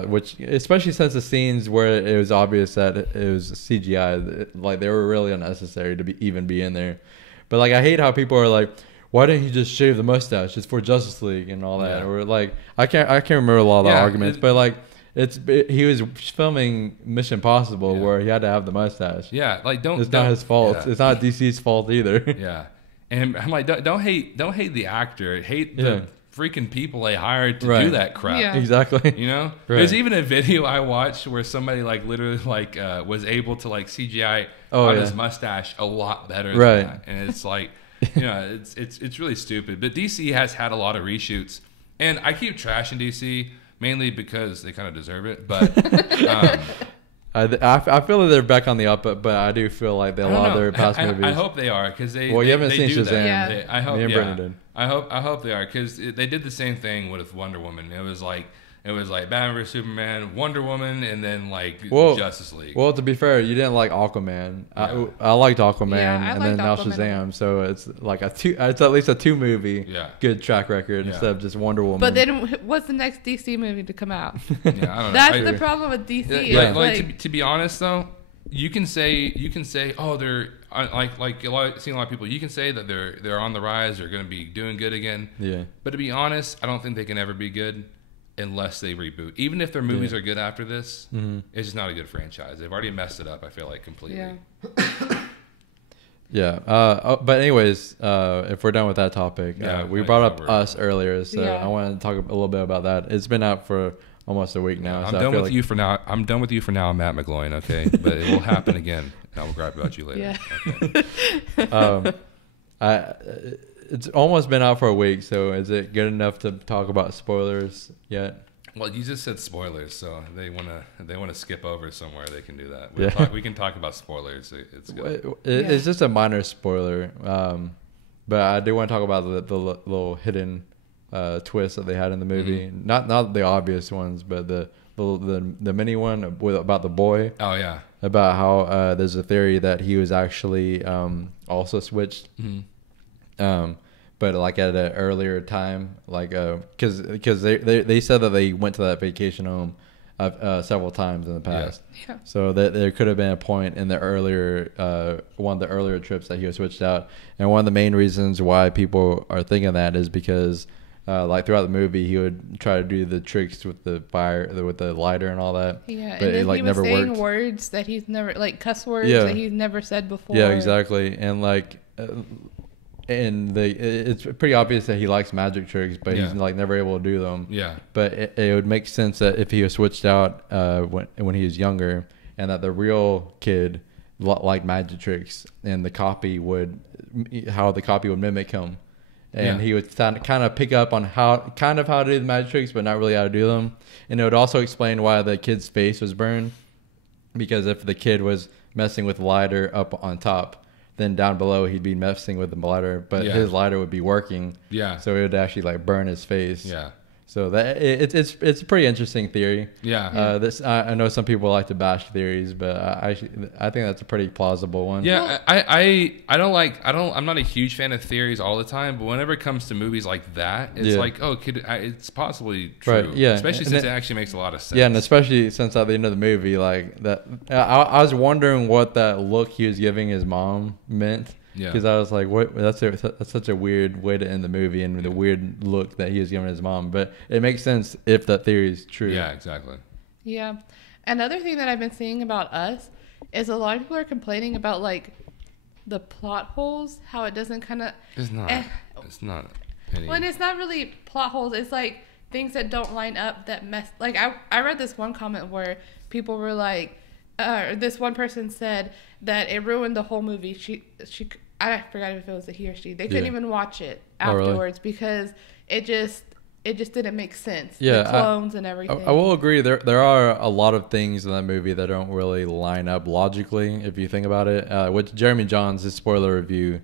Which, especially since the scenes where it was obvious that it was CGI, like they were really unnecessary to even be in there. But like, I hate how people are like, why didn't he just shave the mustache? It's for Justice League and all that. Or like, I can't remember a lot of the arguments, but like. He was filming Mission Impossible where he had to have the mustache. Yeah, like it's not his fault. Yeah. It's not DC's fault either. Yeah, and I'm like, don't hate the actor. Hate the freaking people they hired to do that crap. Yeah. Exactly. You know, there's even a video I watched where somebody like literally like was able to like CGI on his mustache a lot better than that, and it's like, you know, it's really stupid. But DC has had a lot of reshoots, and I keep trashing DC. Mainly because they kind of deserve it, but I feel like they're back on the up, but I do feel like a lot of their past movies. I hope they are because they. Well, you haven't seen Shazam. Yeah. I hope. Me and Brendan did. I hope they are because they did the same thing with Wonder Woman. It was like Batman vs Superman, Wonder Woman, and then Justice League. Well, to be fair, you didn't like Aquaman. Yeah. I liked Aquaman, and then now Shazam. So it's like it's at least a 2-movie good track record instead of just Wonder Woman. But then, what's the next DC movie to come out? Yeah, I don't know. That's the problem with DC. Yeah, like to be honest though, you can say oh they're like seeing a lot of people. You can say that they're on the rise. They're going to be doing good again. Yeah. But to be honest, I don't think they can ever be good unless they reboot. Even if their movies are good after this, it's just not a good franchise. They've already messed it up, I feel like, completely. Yeah. But anyways, if we're done with that topic, we brought up Us earlier, so I want to talk a little bit about that. It's been out for almost a week now. I'm done with you for now. I'm done with you for now, Matt McGloin, okay? But it will happen again. I will grab about you later. Yeah. Okay. It's almost been out for a week, so is it good enough to talk about spoilers yet? Well, you just said spoilers, so they wanna skip over somewhere. They can do that. We can talk about spoilers. It's good. It's just a minor spoiler, but I do want to talk about the little hidden twists that they had in the movie. Not the obvious ones, but the mini one about the boy. Oh yeah. About how there's a theory that he was actually also switched. But like at an earlier time, like because they said that they went to that vacation home several times in the past. Yeah. So that there could have been a point in the earlier one of the earlier trips that he was switched out, and one of the main reasons why people are thinking that is because like throughout the movie he would try to do the tricks with the fire with the lighter and all that. Yeah, but and then it, like, he was never saying worked. words that he's never cuss words that he's never said before. Yeah, exactly, and like. And it's pretty obvious that he likes magic tricks, but he's like never able to do them. Yeah. But it would make sense that if he was switched out when he was younger, and that the real kid liked magic tricks, and the copy would mimic him. And he would kind of pick up on how to do the magic tricks, but not really how to do them. And it would also explain why the kid's face was burned, because if the kid was messing with the lighter up on top, then down below he'd be messing with the lighter, but his lighter would be working. Yeah. So it would actually like burn his face. Yeah. So that it's a pretty interesting theory. Yeah. This I know some people like to bash theories, but I think that's a pretty plausible one. Yeah. I'm not a huge fan of theories all the time, but whenever it comes to movies like that, it's like, it's possibly true. Right. Yeah. Especially since it actually makes a lot of sense. Yeah, and especially since at the end of the movie, like that, I was wondering what that look he was giving his mom meant. Yeah, because I was like, "What? That's such a weird way to end the movie, and the weird look that he was giving his mom." But it makes sense if that theory is true. Yeah, exactly. Yeah, another thing that I've been seeing about Us is a lot of people are complaining about like the plot holes, how it doesn't kind of. It's not. It's not. Well, and it's not really plot holes. It's like things that don't line up that mess. Like I read this one comment where people were like. This one person said that it ruined the whole movie. I forgot if it was a he or she. They couldn't even watch it afterwards because it just didn't make sense. Yeah, the clones and everything. I will agree. There are a lot of things in that movie that don't really line up logically if you think about it. With Jeremy Johns, his spoiler review,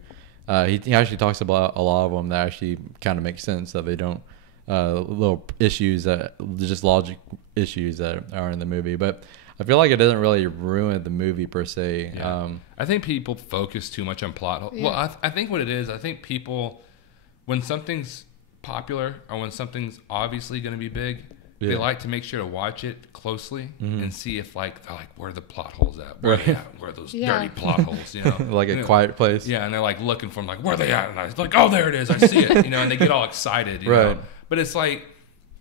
he actually talks about a lot of them that actually kind of make sense, that they don't little issues just logic issues that are in the movie, but. I feel like it doesn't really ruin the movie per se. Yeah. I think people focus too much on plot. Yeah. Well, I think what it is, I think people, when something's popular or when something's obviously going to be big, they like to make sure to watch it closely and see if they're like, where are the plot holes at? Where are they at? Where are those dirty plot holes? You know, like a quiet place. Yeah, and they're like looking for them, like, where are they at? And I was like, oh, there it is. I see it. You know, and they get all excited. You know? But it's like,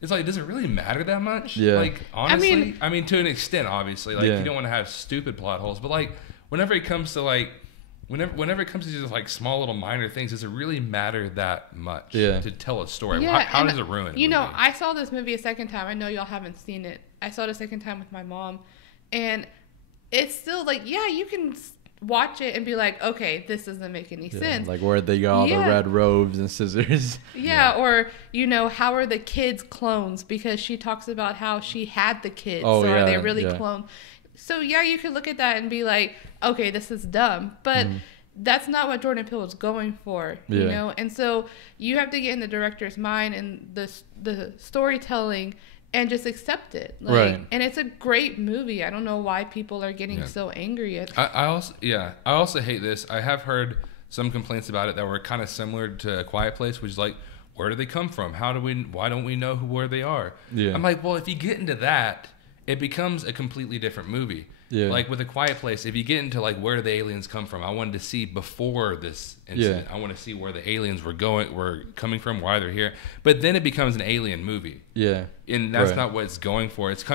does it really matter that much? Yeah. Like, honestly, I mean, to an extent, obviously. Like, you don't want to have stupid plot holes. But, like, whenever it comes to, like, whenever it comes to just, like, small little minor things, does it really matter that much to tell a story? Yeah, how does it ruin it? You know, I saw this movie a second time. I know y'all haven't seen it. I saw it a second time with my mom. And it's still, like, yeah, you can watch it and be like, okay, this doesn't make any sense. Like, where they got all the red robes and scissors. Or, you know, how are the kids clones? Because she talks about how she had the kids. So are they really cloned? So, yeah, you could look at that and be like, okay, this is dumb. But that's not what Jordan Peele is going for, you know? And so you have to get in the director's mind and the storytelling and just accept it. Like, and it's a great movie. I don't know why people are getting so angry at it. I also hate this. I have heard some complaints about it that were kind of similar to A Quiet Place, which is like, where do they come from? Why don't we know where they are? Yeah. I'm like, well, if you get into that, it becomes a completely different movie. Yeah. Like with A Quiet Place, if you get into like, where do the aliens come from? I wanted to see before this incident. I want to see where the aliens were coming from, why they're here. But then it becomes an alien movie. Yeah. And that's not what it's going for. It's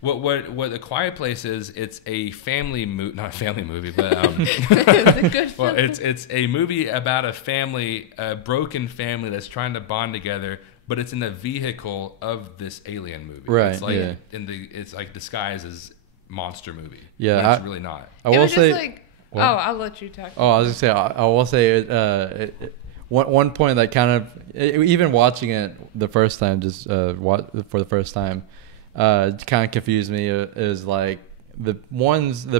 what A Quiet Place is. It's a family not a family movie, but it's a good film. Well, it's a movie about a broken family that's trying to bond together. But it's in the vehicle of this alien movie. Right. It's like it's like disguised as monster movie. Yeah, it's really not. I will say. Like, I'll let you talk. Oh, I was gonna say. I will say. One point that kind of, even watching it the first time, just for the first time, it kind of confused me. Is like the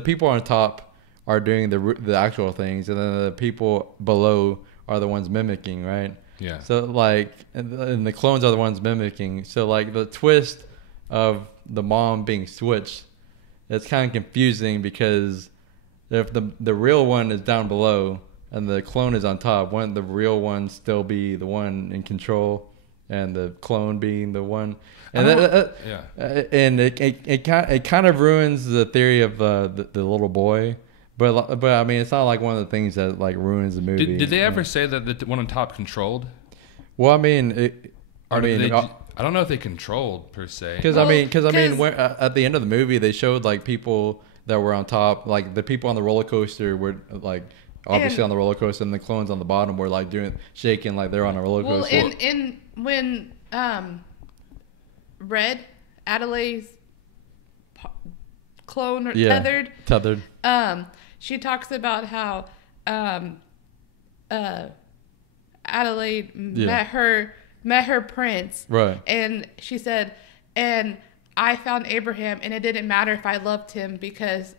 people on top are doing the actual things, and then the people below are the ones mimicking, right? Yeah. So like, and the clones are the ones mimicking. So like the twist of the mom being switched, it's kind of confusing because if the real one is down below and the clone is on top, wouldn't the real one still be the one in control and the clone being the one? And and it kind of ruins the theory of the little boy. But I mean, it's not like one of the things that like ruins the movie. Did they ever say that the one on top controlled? Well, I mean, I don't know if they controlled per se. Because I mean, at the end of the movie, they showed like people that were on top, like the people on the roller coaster were like obviously on the roller coaster, and the clones on the bottom were like shaking like they're on a roller coaster. Well, when Red Adelaide's clone or tethered. She talks about how Adelaide met her prince, right? And she said, and I found Abraham, and it didn't matter if I loved him because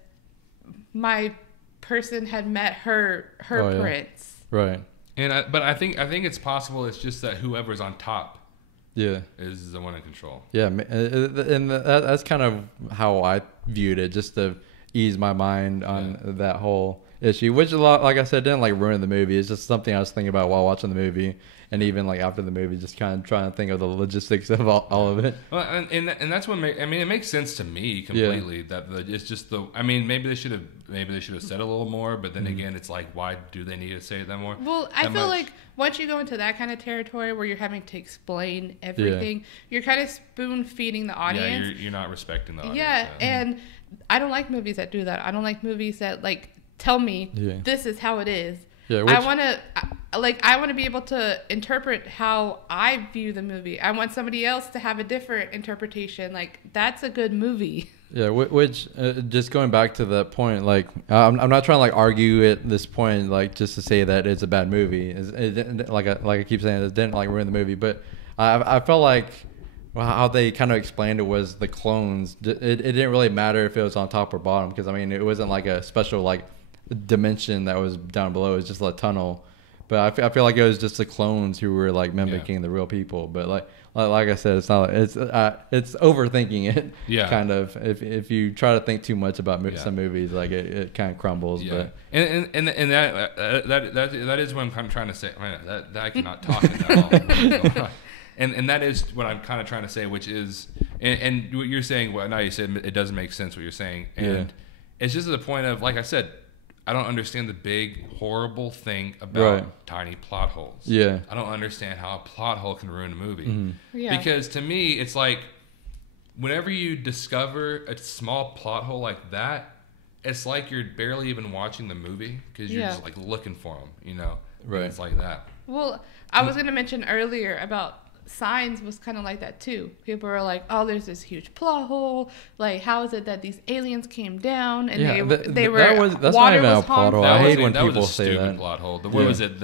my person had met her prince, right? But I think it's possible. It's just that whoever's on top, is the one in control. Yeah, and that's kind of how I viewed it, just to ease my mind on that whole issue, which a lot, like I said, didn't like ruin the movie. It's just something I was thinking about while watching the movie, and even like after the movie, just kind of trying to think of the logistics of all of it. Well, and that's what it makes sense to me completely. That it's just maybe they should have said a little more, but then again, it's like, why do they need to say that more? Well, I feel like once you go into that kind of territory where you're having to explain everything, you're kind of spoon feeding the audience. Yeah, you're not respecting the audience. Yeah, and I don't like movies that do that. I don't like movies that like tell me this is how it is. Yeah, I want to be able to interpret how I view the movie. I want somebody else to have a different interpretation. Like, that's a good movie. Yeah, which just going back to that point, like I'm not trying to like argue at this point, like just to say that it's a bad movie. Like I keep saying, it didn't like ruin the movie, but I felt like how they kind of explained it was the clones. It didn't really matter if it was on top or bottom, because I mean it wasn't like a special like dimension that was down below. It was just a tunnel. But I feel like it was just the clones who were like mimicking the real people. But like I said, it's not. It's overthinking it. Yeah. Kind of. If you try to think too much about some movies, like it kind of crumbles. Yeah. But and that is what I'm kind of trying to say. That I cannot talk at all. And that is what I'm kind of trying to say, which is, and what you're saying. Well, now you said it doesn't make sense what you're saying, and it's just to the point of, like I said, I don't understand the big horrible thing about tiny plot holes. Yeah, I don't understand how a plot hole can ruin a movie. Yeah. Because to me, it's like whenever you discover a small plot hole like that, it's like you're barely even watching the movie because you're just like looking for them. You know, right? And it's like that. Well, I was going to mention earlier about Signs was kind of like that too. People were like, "Oh, there's this huge plot hole. Like, how is it that these aliens came down and they were that's water not even was a plot hole. I hate when people say that. Plot hole. What was it?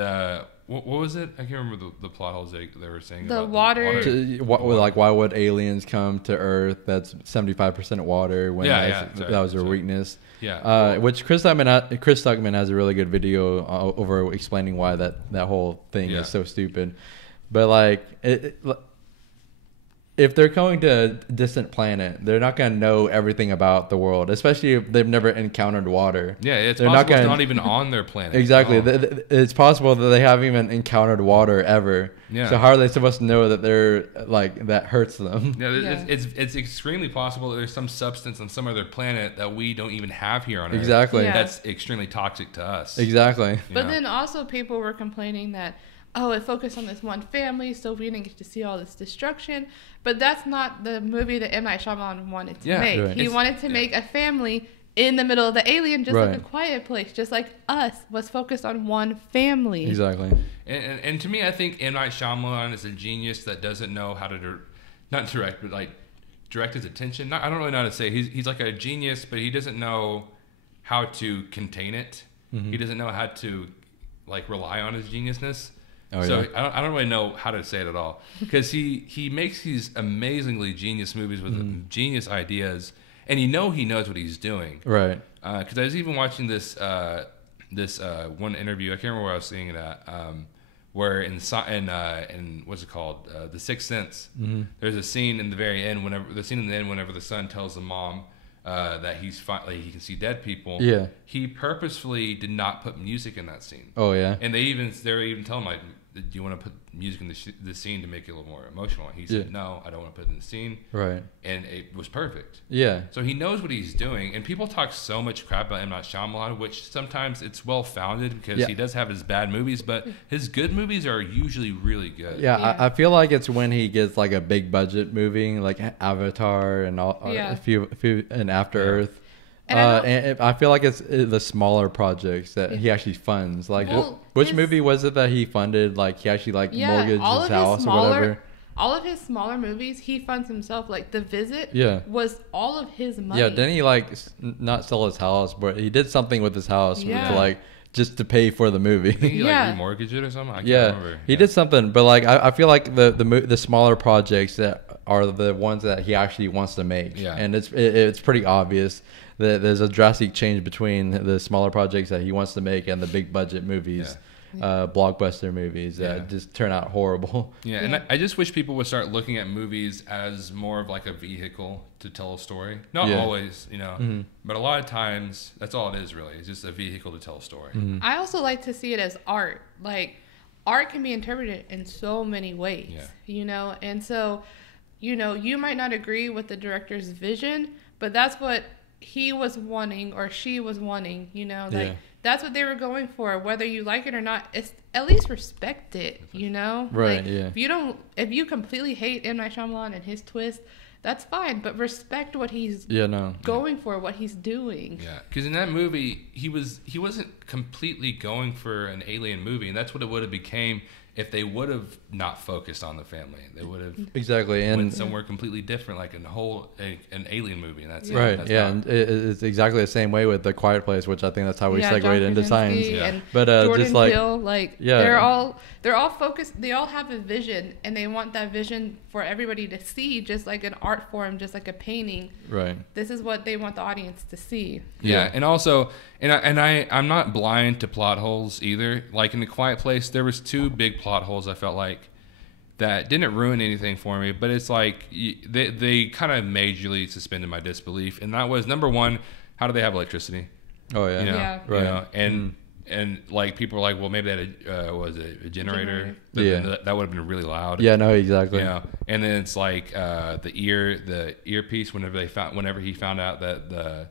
What was it? I can't remember the plot holes they were saying. The about water. Like, why would aliens come to Earth? That's 75% water. When that was their weakness. Yeah. Which Chris Stuckman has a really good video over explaining why that whole thing is so stupid. But like, if they're going to a distant planet, they're not going to know everything about the world, especially if they've never encountered water. Yeah, it's possible it's not even on their planet. Exactly. It's possible that they haven't even encountered water ever. Yeah. So how are they supposed to know that they're like that hurts them? Yeah, it's extremely possible that there's some substance on some other planet that we don't even have here on Earth. Exactly. That's extremely toxic to us. Exactly. But then also people were complaining that, oh, it focused on this one family, so we didn't get to see all this destruction. But that's not the movie that M. Night Shyamalan wanted to make. Right. He wanted to make a family in the middle of the alien, just like A Quiet Place, just like Us, was focused on one family. Exactly. And to me, I think M. Night Shyamalan is a genius that doesn't know how to, not direct, but like direct his attention. I don't really know how to say. He's like a genius, but he doesn't know how to contain it. Mm-hmm. He doesn't know how to like rely on his geniusness. I don't really know how to say it at all, because he makes these amazingly genius movies with genius ideas, and he knows what he's doing. Right. Because I was even watching this one interview. I can't remember where I was seeing it at. Where in what's it called? The Sixth Sense. Mm-hmm. There's a scene in the very end whenever the son tells the mom that he can see dead people. Yeah. He purposefully did not put music in that scene. Oh yeah. And they're even telling him, like, do you want to put music in the scene to make it a little more emotional? And he said, no, I don't want to put it in the scene. Right. And it was perfect. Yeah. So he knows what he's doing. And people talk so much crap about M. Night Shyamalan, which sometimes it's well-founded because he does have his bad movies, but his good movies are usually really good. Yeah. I feel like it's when he gets like a big budget movie, like Avatar and a few and After Earth. And I feel like it's the smaller projects that he actually funds. Like, which movie was it that he funded? Like, he actually mortgaged his house or whatever. all of his smaller movies, he funds himself. Like The Visit was all of his money. Yeah, didn't he like not sell his house, but he did something with his house to like just to pay for the movie. Did he like remortgage it or something? I can't remember. He did something, but like I feel like the smaller projects that are the ones that he actually wants to make. Yeah, and it's pretty obvious that there's a drastic change between the smaller projects that he wants to make and the big budget movies. Yeah. Blockbuster movies that just turn out horrible. Yeah, and I just wish people would start looking at movies as more of like a vehicle to tell a story. Not always, you know, but a lot of times that's all it is really. It's just a vehicle to tell a story. I also like to see it as art. Like, art can be interpreted in so many ways, you know? And so, you know, you might not agree with the director's vision, but that's what he was wanting or she was wanting, you know? Like, that's what they were going for. Whether you like it or not, it's at least respect it, you know? Right, like, if you completely hate M. Night Shyamalan and his twist, that's fine, but respect what he's going for, what he's doing. Yeah, because in that movie, he wasn't completely going for an alien movie, and that's what it would have became if they would have not focused on the family. They would have went somewhere completely different, like an alien movie, and that's right. That's and it's exactly the same way with The Quiet Place, which I think that's how we segued into science. And but Jordan just like Peele, they're all focused. They all have a vision, and they want that vision for everybody to see, just like an art form, just like a painting. Right. This is what they want the audience to see. Yeah, and also, I'm not blind to plot holes either. Like in The Quiet Place, there was 2 big plot holes I felt like that didn't ruin anything for me, but it's like they kind of majorly suspended my disbelief, and that was number 1, how do they have electricity? Oh yeah, you know, right. You know, and like people were like, well, maybe they had a generator. That would have been really loud. Yeah, no, exactly. You know, and then it's like the earpiece whenever he found out that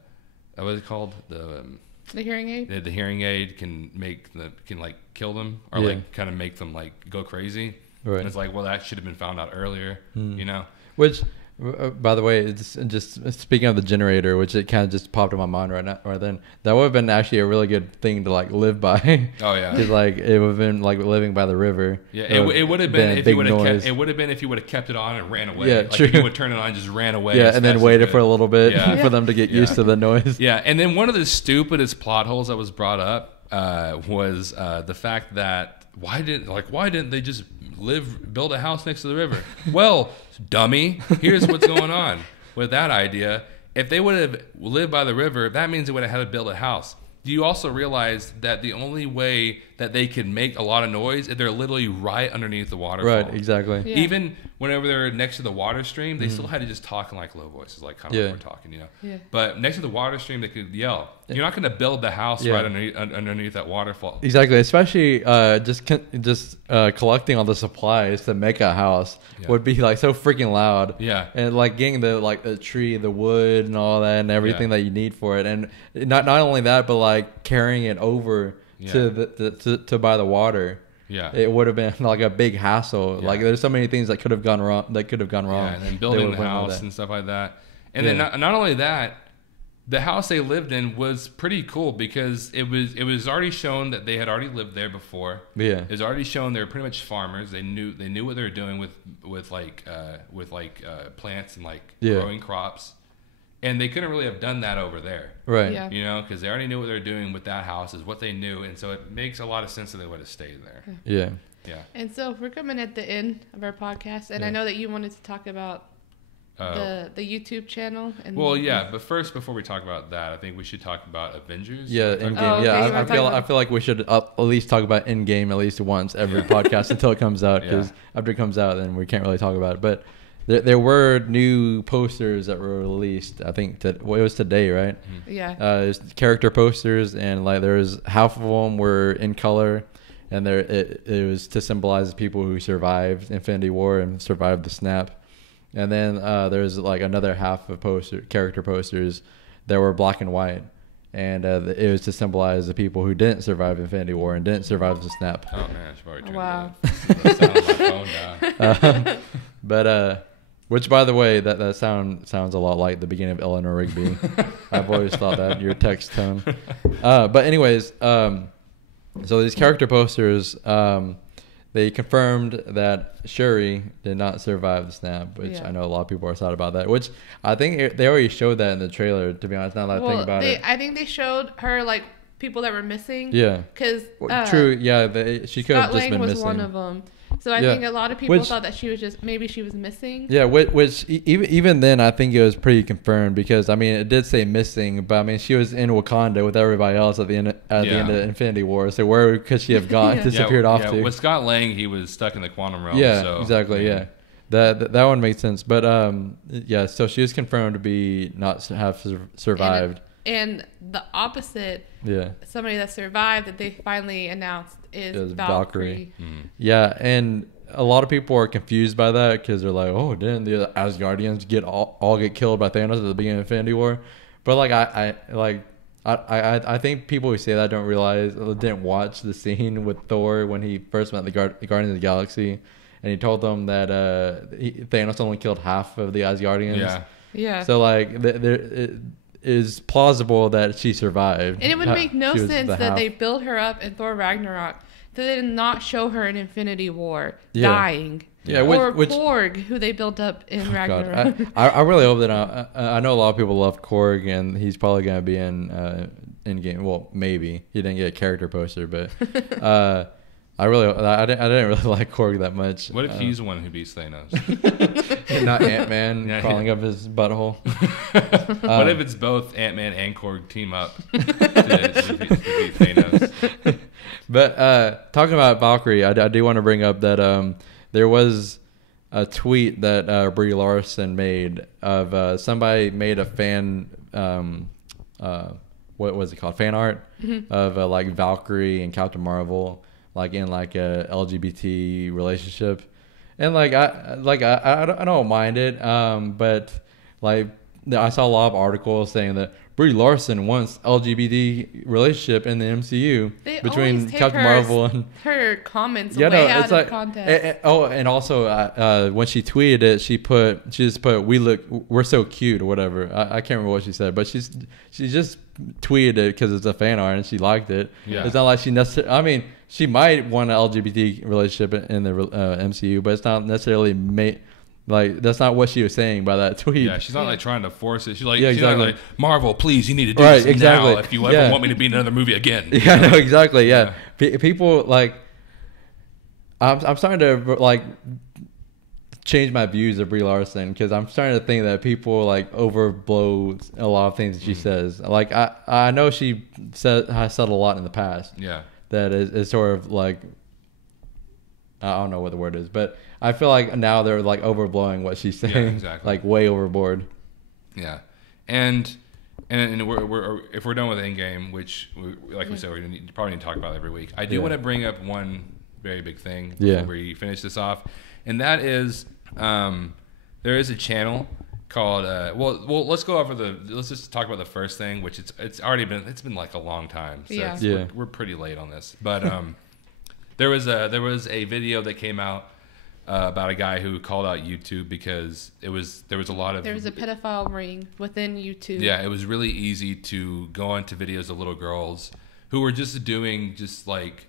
what was it called, the hearing aid. The hearing aid can like kill them or like kind of make them like go crazy. Right. And it's like, well, that should have been found out earlier. You know, which. By the way, it's just speaking of the generator, which it kind of just popped in my mind right now, or then that would have been actually a really good thing to like live by. Oh yeah, because like it would have been like living by the river. Yeah, it would have been if you would have kept it on and ran away. Yeah, like true. If you would turn it on and just ran away. Yeah, and then waited for a little bit for them to get used to the noise. Yeah, and then one of the stupidest plot holes that was brought up was the fact that why didn't they just build a house next to the river? Well, dummy, here's what's going on with that idea. If they would have lived by the river, that means they would have had to build a house. Do you also realize that the only way that they could make a lot of noise is they're literally right underneath the waterfall? Right, exactly. Yeah. Even whenever they're next to the water stream, they still had to just talk in like low voices, like kind of like we're talking, you know. Yeah. But next to the water stream, they could yell. You're not going to build the house right underneath that waterfall. Exactly, especially just collecting all the supplies to make a house would be like so freaking loud. Yeah, and like getting the tree, the wood, and all that, and everything that you need for it, and not only that, but like carrying it over to by the water. Yeah, it would have been like a big hassle. Yeah. Like there's so many things that could have gone wrong. Yeah, and then building the house and stuff like that. And then not only that, the house they lived in was pretty cool because it was already shown that they had already lived there before. Yeah, it was already shown they were pretty much farmers. They knew what they were doing with plants and like growing crops. And they couldn't really have done that over there. Right. Yeah. You know, because they already knew what they were doing with that house is what they knew. And so it makes a lot of sense that they would have stayed there. Yeah. Yeah. And so we're coming at the end of our podcast. And I know that you wanted to talk about the YouTube channel. But first, before we talk about that, I think we should talk about Avengers. Yeah, Endgame. I feel like we should at least talk about Endgame at least once every podcast until it comes out. Because after it comes out, then we can't really talk about it. But there were new posters that were released. I think it was today, right? Mm-hmm. Yeah. It's character posters, and like there's half of them were in color, and it was to symbolize the people who survived Infinity War and survived the snap. And then there's like another half of character posters that were black and white, and it was to symbolize the people who didn't survive Infinity War and didn't survive the snap. Oh man, I should probably turn my phone down. But which, by the way, that sounds a lot like the beginning of Eleanor Rigby. I've always thought that, your text tone. But anyways, so these character posters, they confirmed that Shuri did not survive the snap, which I know a lot of people are sad about that. Which I think they already showed that in the trailer. To be honest, now that I think about it, I think they showed her like people that were missing. Yeah, because true. Yeah, she could have just been missing. Scott Lang was one of them. So I think a lot of people thought that she was missing. Yeah, which even then I think it was pretty confirmed because I mean it did say missing, but I mean she was in Wakanda with everybody else at the end of Infinity War. So where could she have gone disappeared off to? With Scott Lang, he was stuck in the quantum realm. Yeah, so, exactly. Yeah, that one makes sense. But so she was confirmed to be not have survived. And the opposite, somebody that survived that they finally announced is Valkyrie. Yeah, and a lot of people are confused by that because they're like, "Oh, didn't the Asgardians all get killed by Thanos at the beginning of Infinity War?" But like, I think people who say that don't realize, didn't watch the scene with Thor when he first met the Guardians of the Galaxy, and he told them that Thanos only killed half of the Asgardians. Yeah. So like, it is plausible that she survived. And it would make no sense that they built her up in Thor Ragnarok, that they did not show her in Infinity War dying. Yeah, or Korg, who they built up in Ragnarok. I really hope that I know a lot of people love Korg, and he's probably going to be in game. Well, maybe he didn't get a character poster, but I didn't really like Korg that much. What if he's the one who beats Thanos? And not Ant-Man crawling up his butthole. What if it's both Ant-Man and Korg team up to beat Thanos? But talking about Valkyrie, I do want to bring up that there was a tweet that Brie Larson made of somebody made a fan what was it called, fan art of like Valkyrie and Captain Marvel like in like a LGBT relationship, and I don't mind it, but like I saw a lot of articles saying that Brie Larson wants LGBT relationship in the MCU between Captain Marvel and her comments way out of context. And also when she tweeted it, she just put we're so cute or whatever. I can't remember what she said, but she just tweeted it because it's a fan art and she liked it. Yeah. It's not like she necessarily. I mean, she might want an LGBT relationship in the MCU, but it's not necessarily like, that's not what she was saying by that tweet. Yeah, she's not like trying to force it. She's like, she's not like, Marvel, please, you need to do this now if you ever want me to be in another movie again. Yeah, no, exactly. Yeah. People like, I'm starting to like change my views of Brie Larson because I'm starting to think that people like overblow a lot of things that she says. Like I know she has said a lot in the past. Yeah. That is sort of like, I don't know what the word is, but I feel like now they're like overblowing what she's saying. Yeah, exactly. Like way overboard. Yeah, and we're if we're done with Endgame, which we said we probably need to talk about every week. I do want to bring up one very big thing before we finish this off, and that is there is a channel called let's just talk about the first thing, which it's been like a long time. So we're pretty late on this, but there was a video that came out about a guy who called out YouTube because there was a pedophile ring within YouTube. Yeah, it was really easy to go onto videos of little girls who were just doing innocent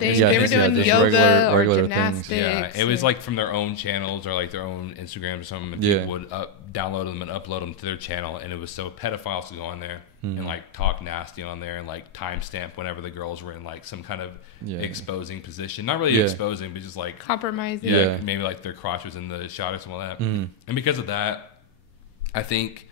things. They were doing yoga or gymnastics. Things. Yeah, it was like from their own channels or like their own Instagram or something, and people would download them and upload them to their channel, and it was so pedophiles to go on there and like talk nasty on there and like timestamp whenever the girls were in like some kind of exposing position. Not really exposing, but just like compromising. Yeah, maybe like their crotch was in the shot or something like that. And because of that, I think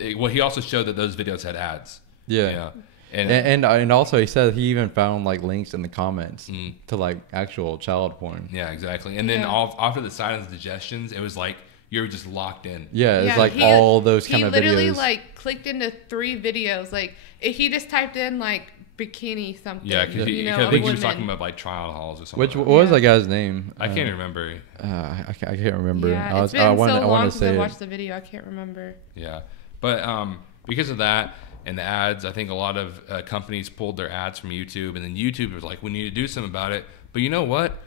he also showed that those videos had ads. Yeah. And also he said he even found like links in the comments to like actual child porn. Yeah, exactly. And then after the silence suggestions, it was like you're just locked in. Yeah, it's like all those kind of videos. He literally like clicked into 3 videos. Like he just typed in like bikini something. Yeah, because I think he was talking about like trial halls or something. What was that guy's name? I can't remember. I can't remember. Yeah, it's been so long since I watched the video. I can't remember. Yeah, but because of that and the ads, I think a lot of companies pulled their ads from YouTube, and then YouTube was like, we need to do something about it. But you know what?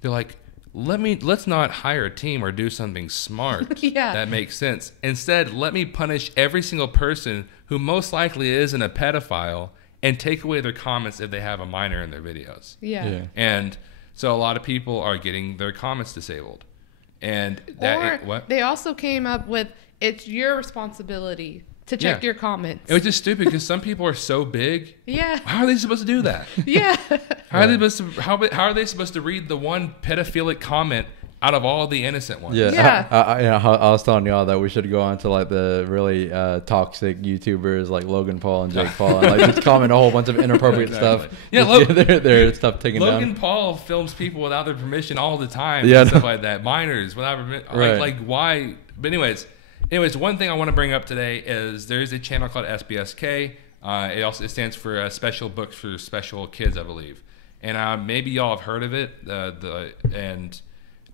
They're like, let's not hire a team or do something smart that makes sense. Instead, let me punish every single person who most likely isn't a pedophile and take away their comments if they have a minor in their videos. Yeah. And So a lot of people are getting their comments disabled. And that they also came up with, it's your responsibility to check your comments. It was just stupid because some people are so big. Yeah. How are they supposed to do that? Yeah. How are they supposed to read the one pedophilic comment out of all the innocent ones? Yeah. I was telling y'all that we should go on to like the really toxic YouTubers like Logan Paul and Jake Paul and like just comment a whole bunch of inappropriate stuff. Yeah, their stuff taken down. Logan Paul films people without their permission all the time. And stuff like that. Minors without permission. Right. Like why? But anyways, one thing I want to bring up today is there's a channel called SBSK. It stands for Special Books for Special Kids, I believe. And maybe y'all have heard of it.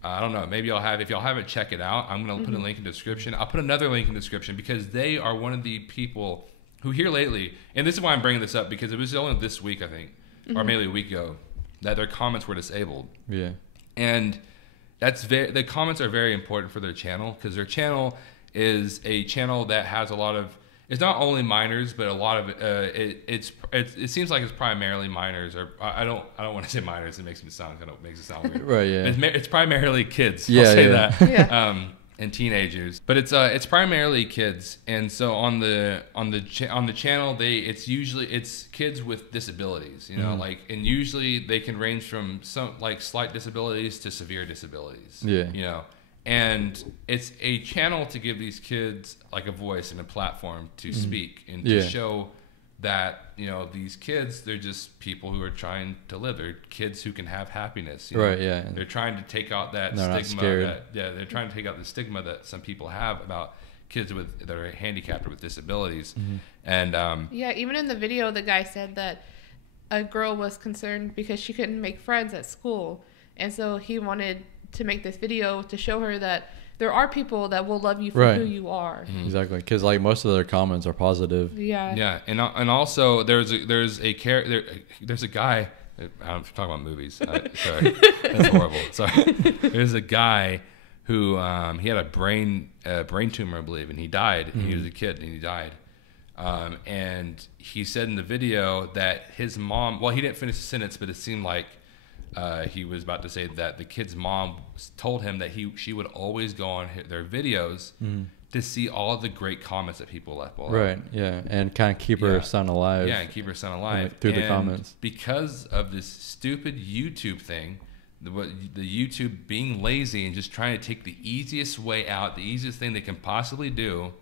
I don't know. Maybe y'all have. If y'all haven't, check it out. I'm going to put a link in the description. I'll put another link in the description because they are one of the people who here lately, and this is why I'm bringing this up because it was only this week, I think, or maybe a week ago, that their comments were disabled. Yeah. And the comments are very important for their channel because their channel is a channel that has a lot of. It's not only minors, but a lot of it seems like it's primarily minors, or I don't want to say minors. It makes it sound weird. Right. Yeah. It's primarily kids. Yeah. I'll say that. Yeah. And teenagers, but it's primarily kids, and so on the channel it's kids with disabilities, like, and usually they can range from some like slight disabilities to severe disabilities. Yeah. And it's a channel to give these kids like a voice and a platform to speak and to show that, these kids, they're just people who are trying to live. They're kids who can have happiness. Right, yeah. They're trying to take out that stigma. They're trying to take out the stigma that some people have about kids that are handicapped or with disabilities. And even in the video, the guy said that a girl was concerned because she couldn't make friends at school. And so he wanted to make this video to show her that there are people that will love you for who you are. Exactly, because like most of their comments are positive. Yeah, and also there's a guy. I'm talking about movies. Sorry, that's horrible. Sorry. There's a guy who he had a brain tumor, I believe, and he died. He was a kid and he died. And he said in the video that his mom. Well, he didn't finish the sentence, but it seemed like. He was about to say that the kid's mom told him that she would always go on their videos to see all of the great comments that people left below. Right, yeah, and kind of keep her son alive. Yeah, and keep her son alive. Through the comments. Because of this stupid YouTube thing, the YouTube being lazy and just trying to take the easiest way out, the easiest thing they can possibly do,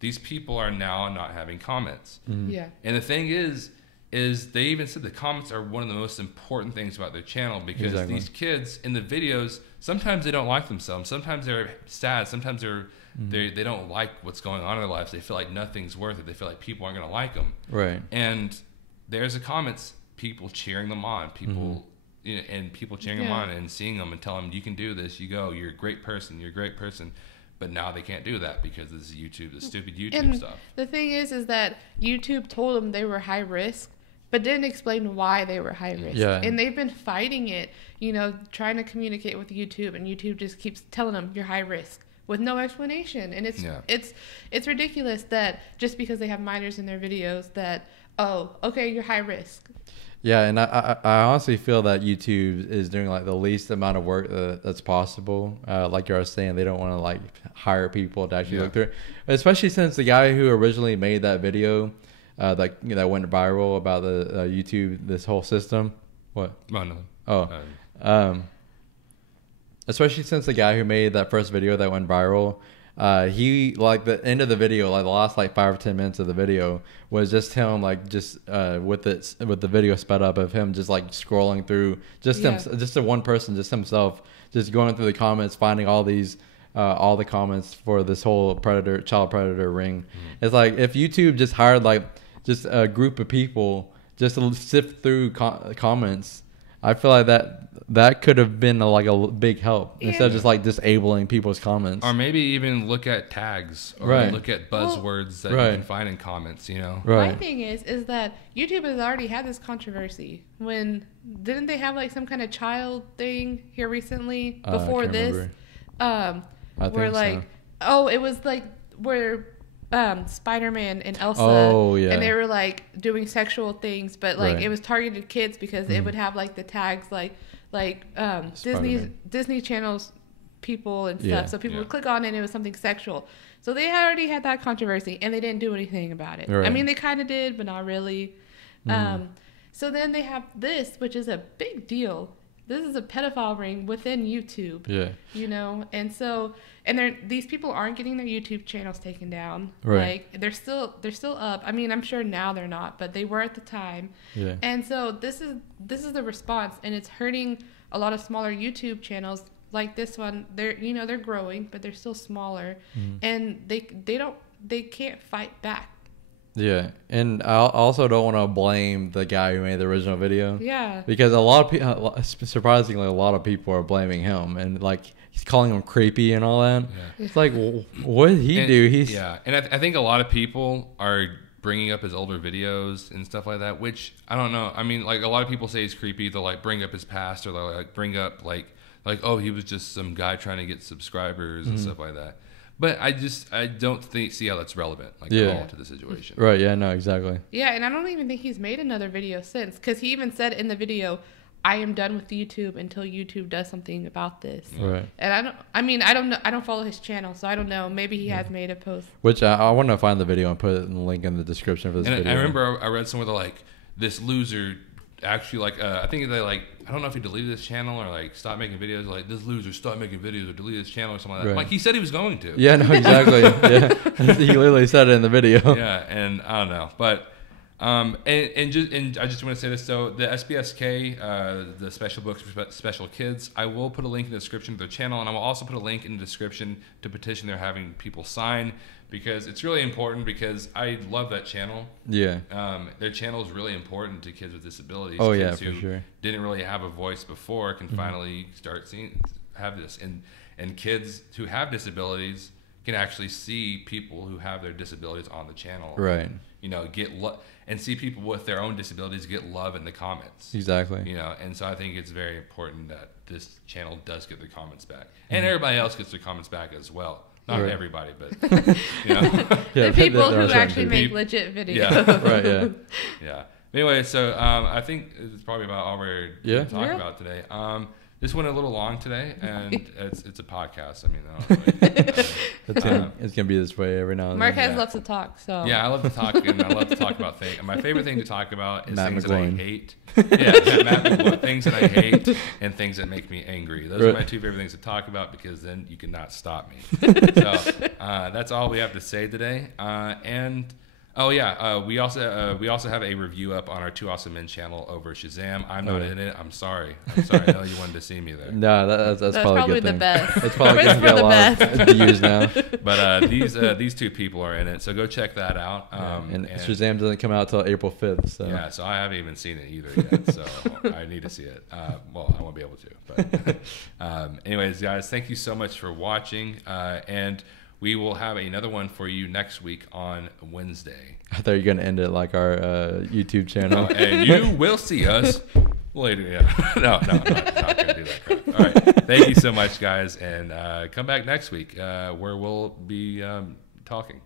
these people are now not having comments. Yeah. And the thing is they even said the comments are one of the most important things about their channel because these kids in the videos, sometimes they don't like themselves. Sometimes they're sad. Sometimes they don't like what's going on in their lives. They feel like nothing's worth it. They feel like people aren't going to like them. Right. And there's the comments, people cheering them on, and people cheering them on and seeing them and telling them, you can do this. You go. You're a great person. You're a great person. But now they can't do that because this is YouTube, the stupid YouTube stuff. The thing is that YouTube told them they were high risk, but didn't explain why they were high risk. Yeah. And they've been fighting it, trying to communicate with YouTube, and YouTube just keeps telling them you're high risk with no explanation. And it's ridiculous that just because they have minors in their videos that, you're high risk. Yeah, and I honestly feel that YouTube is doing like the least amount of work that's possible. Like you were saying, they don't want to like hire people to actually look through it, especially since the guy who originally made that video that went viral about the YouTube, this whole system. What? Especially since the guy who made that first video that went viral, he like the end of the video, like the last like 5 or 10 minutes of the video was just him like with the video sped up of him just like scrolling through just a one person, just himself, just going through the comments, finding all these all the comments for this whole child predator ring. It's like if YouTube just hired like just a group of people just to sift through comments, I feel like that could have been a big help instead of just like disabling people's comments. Or maybe even look at tags or look at buzzwords that you can find in comments, My thing is that YouTube has already had this controversy. Didn't they have like some kind of child thing here recently before this? I where think like so. It was like where Spider-Man and Elsa and they were like doing sexual things, but like it was targeted kids because it would have like the tags like like Disney Channel's people and stuff. So people would click on it and it was something sexual. So they already had that controversy and they didn't do anything about it. Right. I mean, they kind of did, but not really. So then they have this, which is a big deal. This is a pedophile ring within YouTube. Yeah. You know, and so these people aren't getting their YouTube channels taken down. Right. Like they're still up. I mean, I'm sure now they're not, but they were at the time. Yeah. And so this is the response, and it's hurting a lot of smaller YouTube channels like this one. They're growing, but they're still smaller, and they can't fight back. Yeah, and I also don't want to blame the guy who made the original video. Yeah. Because a lot of people, surprisingly, a lot of people are blaming him, and like he's calling him creepy and all that. Yeah. It's like, what did he do? And I think a lot of people are bringing up his older videos and stuff like that, which I don't know. I mean, like a lot of people say he's creepy. They'll like bring up his past, or they'll like bring up like oh, he was just some guy trying to get subscribers and stuff like that. But I don't see how that's relevant at all to the situation. Right, yeah, no, exactly. Yeah, and I don't even think he's made another video since, because he even said in the video, I am done with YouTube until YouTube does something about this. Right. And I don't know. I don't follow his channel, so I don't know. Maybe he has made a post. Which I want to find the video and put the link in the description for this video. I remember I read somewhere that like this loser actually I think they I don't know if he deleted his channel or like stopped making videos, like this loser stopped making videos or deleted his channel or something like that. Right. Like he said he was going to. Yeah, no, exactly. Yeah. He literally said it in the video. Yeah, and I don't know. But and I just want to say this, so the SBSK, the special books for special kids, I will put a link in the description to their channel, and I will also put a link in the description to petition they're having people sign, because it's really important, because I love that channel. Yeah. Their channel is really important to kids with disabilities. Oh, kids yeah, for sure. Didn't really have a voice before can finally start have this. And kids who have disabilities can actually see people who have their disabilities on the channel. Right. You know, and see people with their own disabilities get love in the comments. Exactly. You know, and so I think it's very important that this channel does get their comments back. And everybody else gets their comments back as well. Not everybody, but you know. The people who actually make legit videos. Yeah. Right, yeah. Yeah. Anyway, so I think it's probably about all we're going to talk about today. This went a little long today, and it's a podcast. I mean, it's gonna be this way every now and then. Mark has loves to talk, so yeah, I love to talk, and I love to talk about things. And my favorite thing to talk about is things that I hate. Yeah, Matt McGloin, things that I hate and things that make me angry. Those are my two favorite things to talk about, because then you cannot stop me. So that's all we have to say today. We also have a review up on our Two Awesome Men channel over Shazam. I'm not in it. I'm sorry. I know you wanted to see me there. No, that's probably the best. It's probably going to get a lot of views now. But these two people are in it, so go check that out. And Shazam doesn't come out till April 5th. So. Yeah, so I haven't even seen it either yet, so I need to see it. Well, I won't be able to. But anyways, guys, thank you so much for watching, and we will have another one for you next week on Wednesday. I thought you were going to end it like our YouTube channel. And you will see us later. Yeah. No, I'm not going to do that crap. All right. Thank you so much, guys. And come back next week where we'll be talking.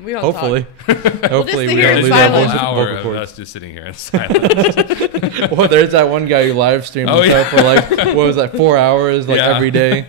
We don't Hopefully. Talk. Hopefully we don't lose that whole hour of us just sitting here in silence. Well, there's that one guy who live streamed himself for like, what was that, 4 hours every day.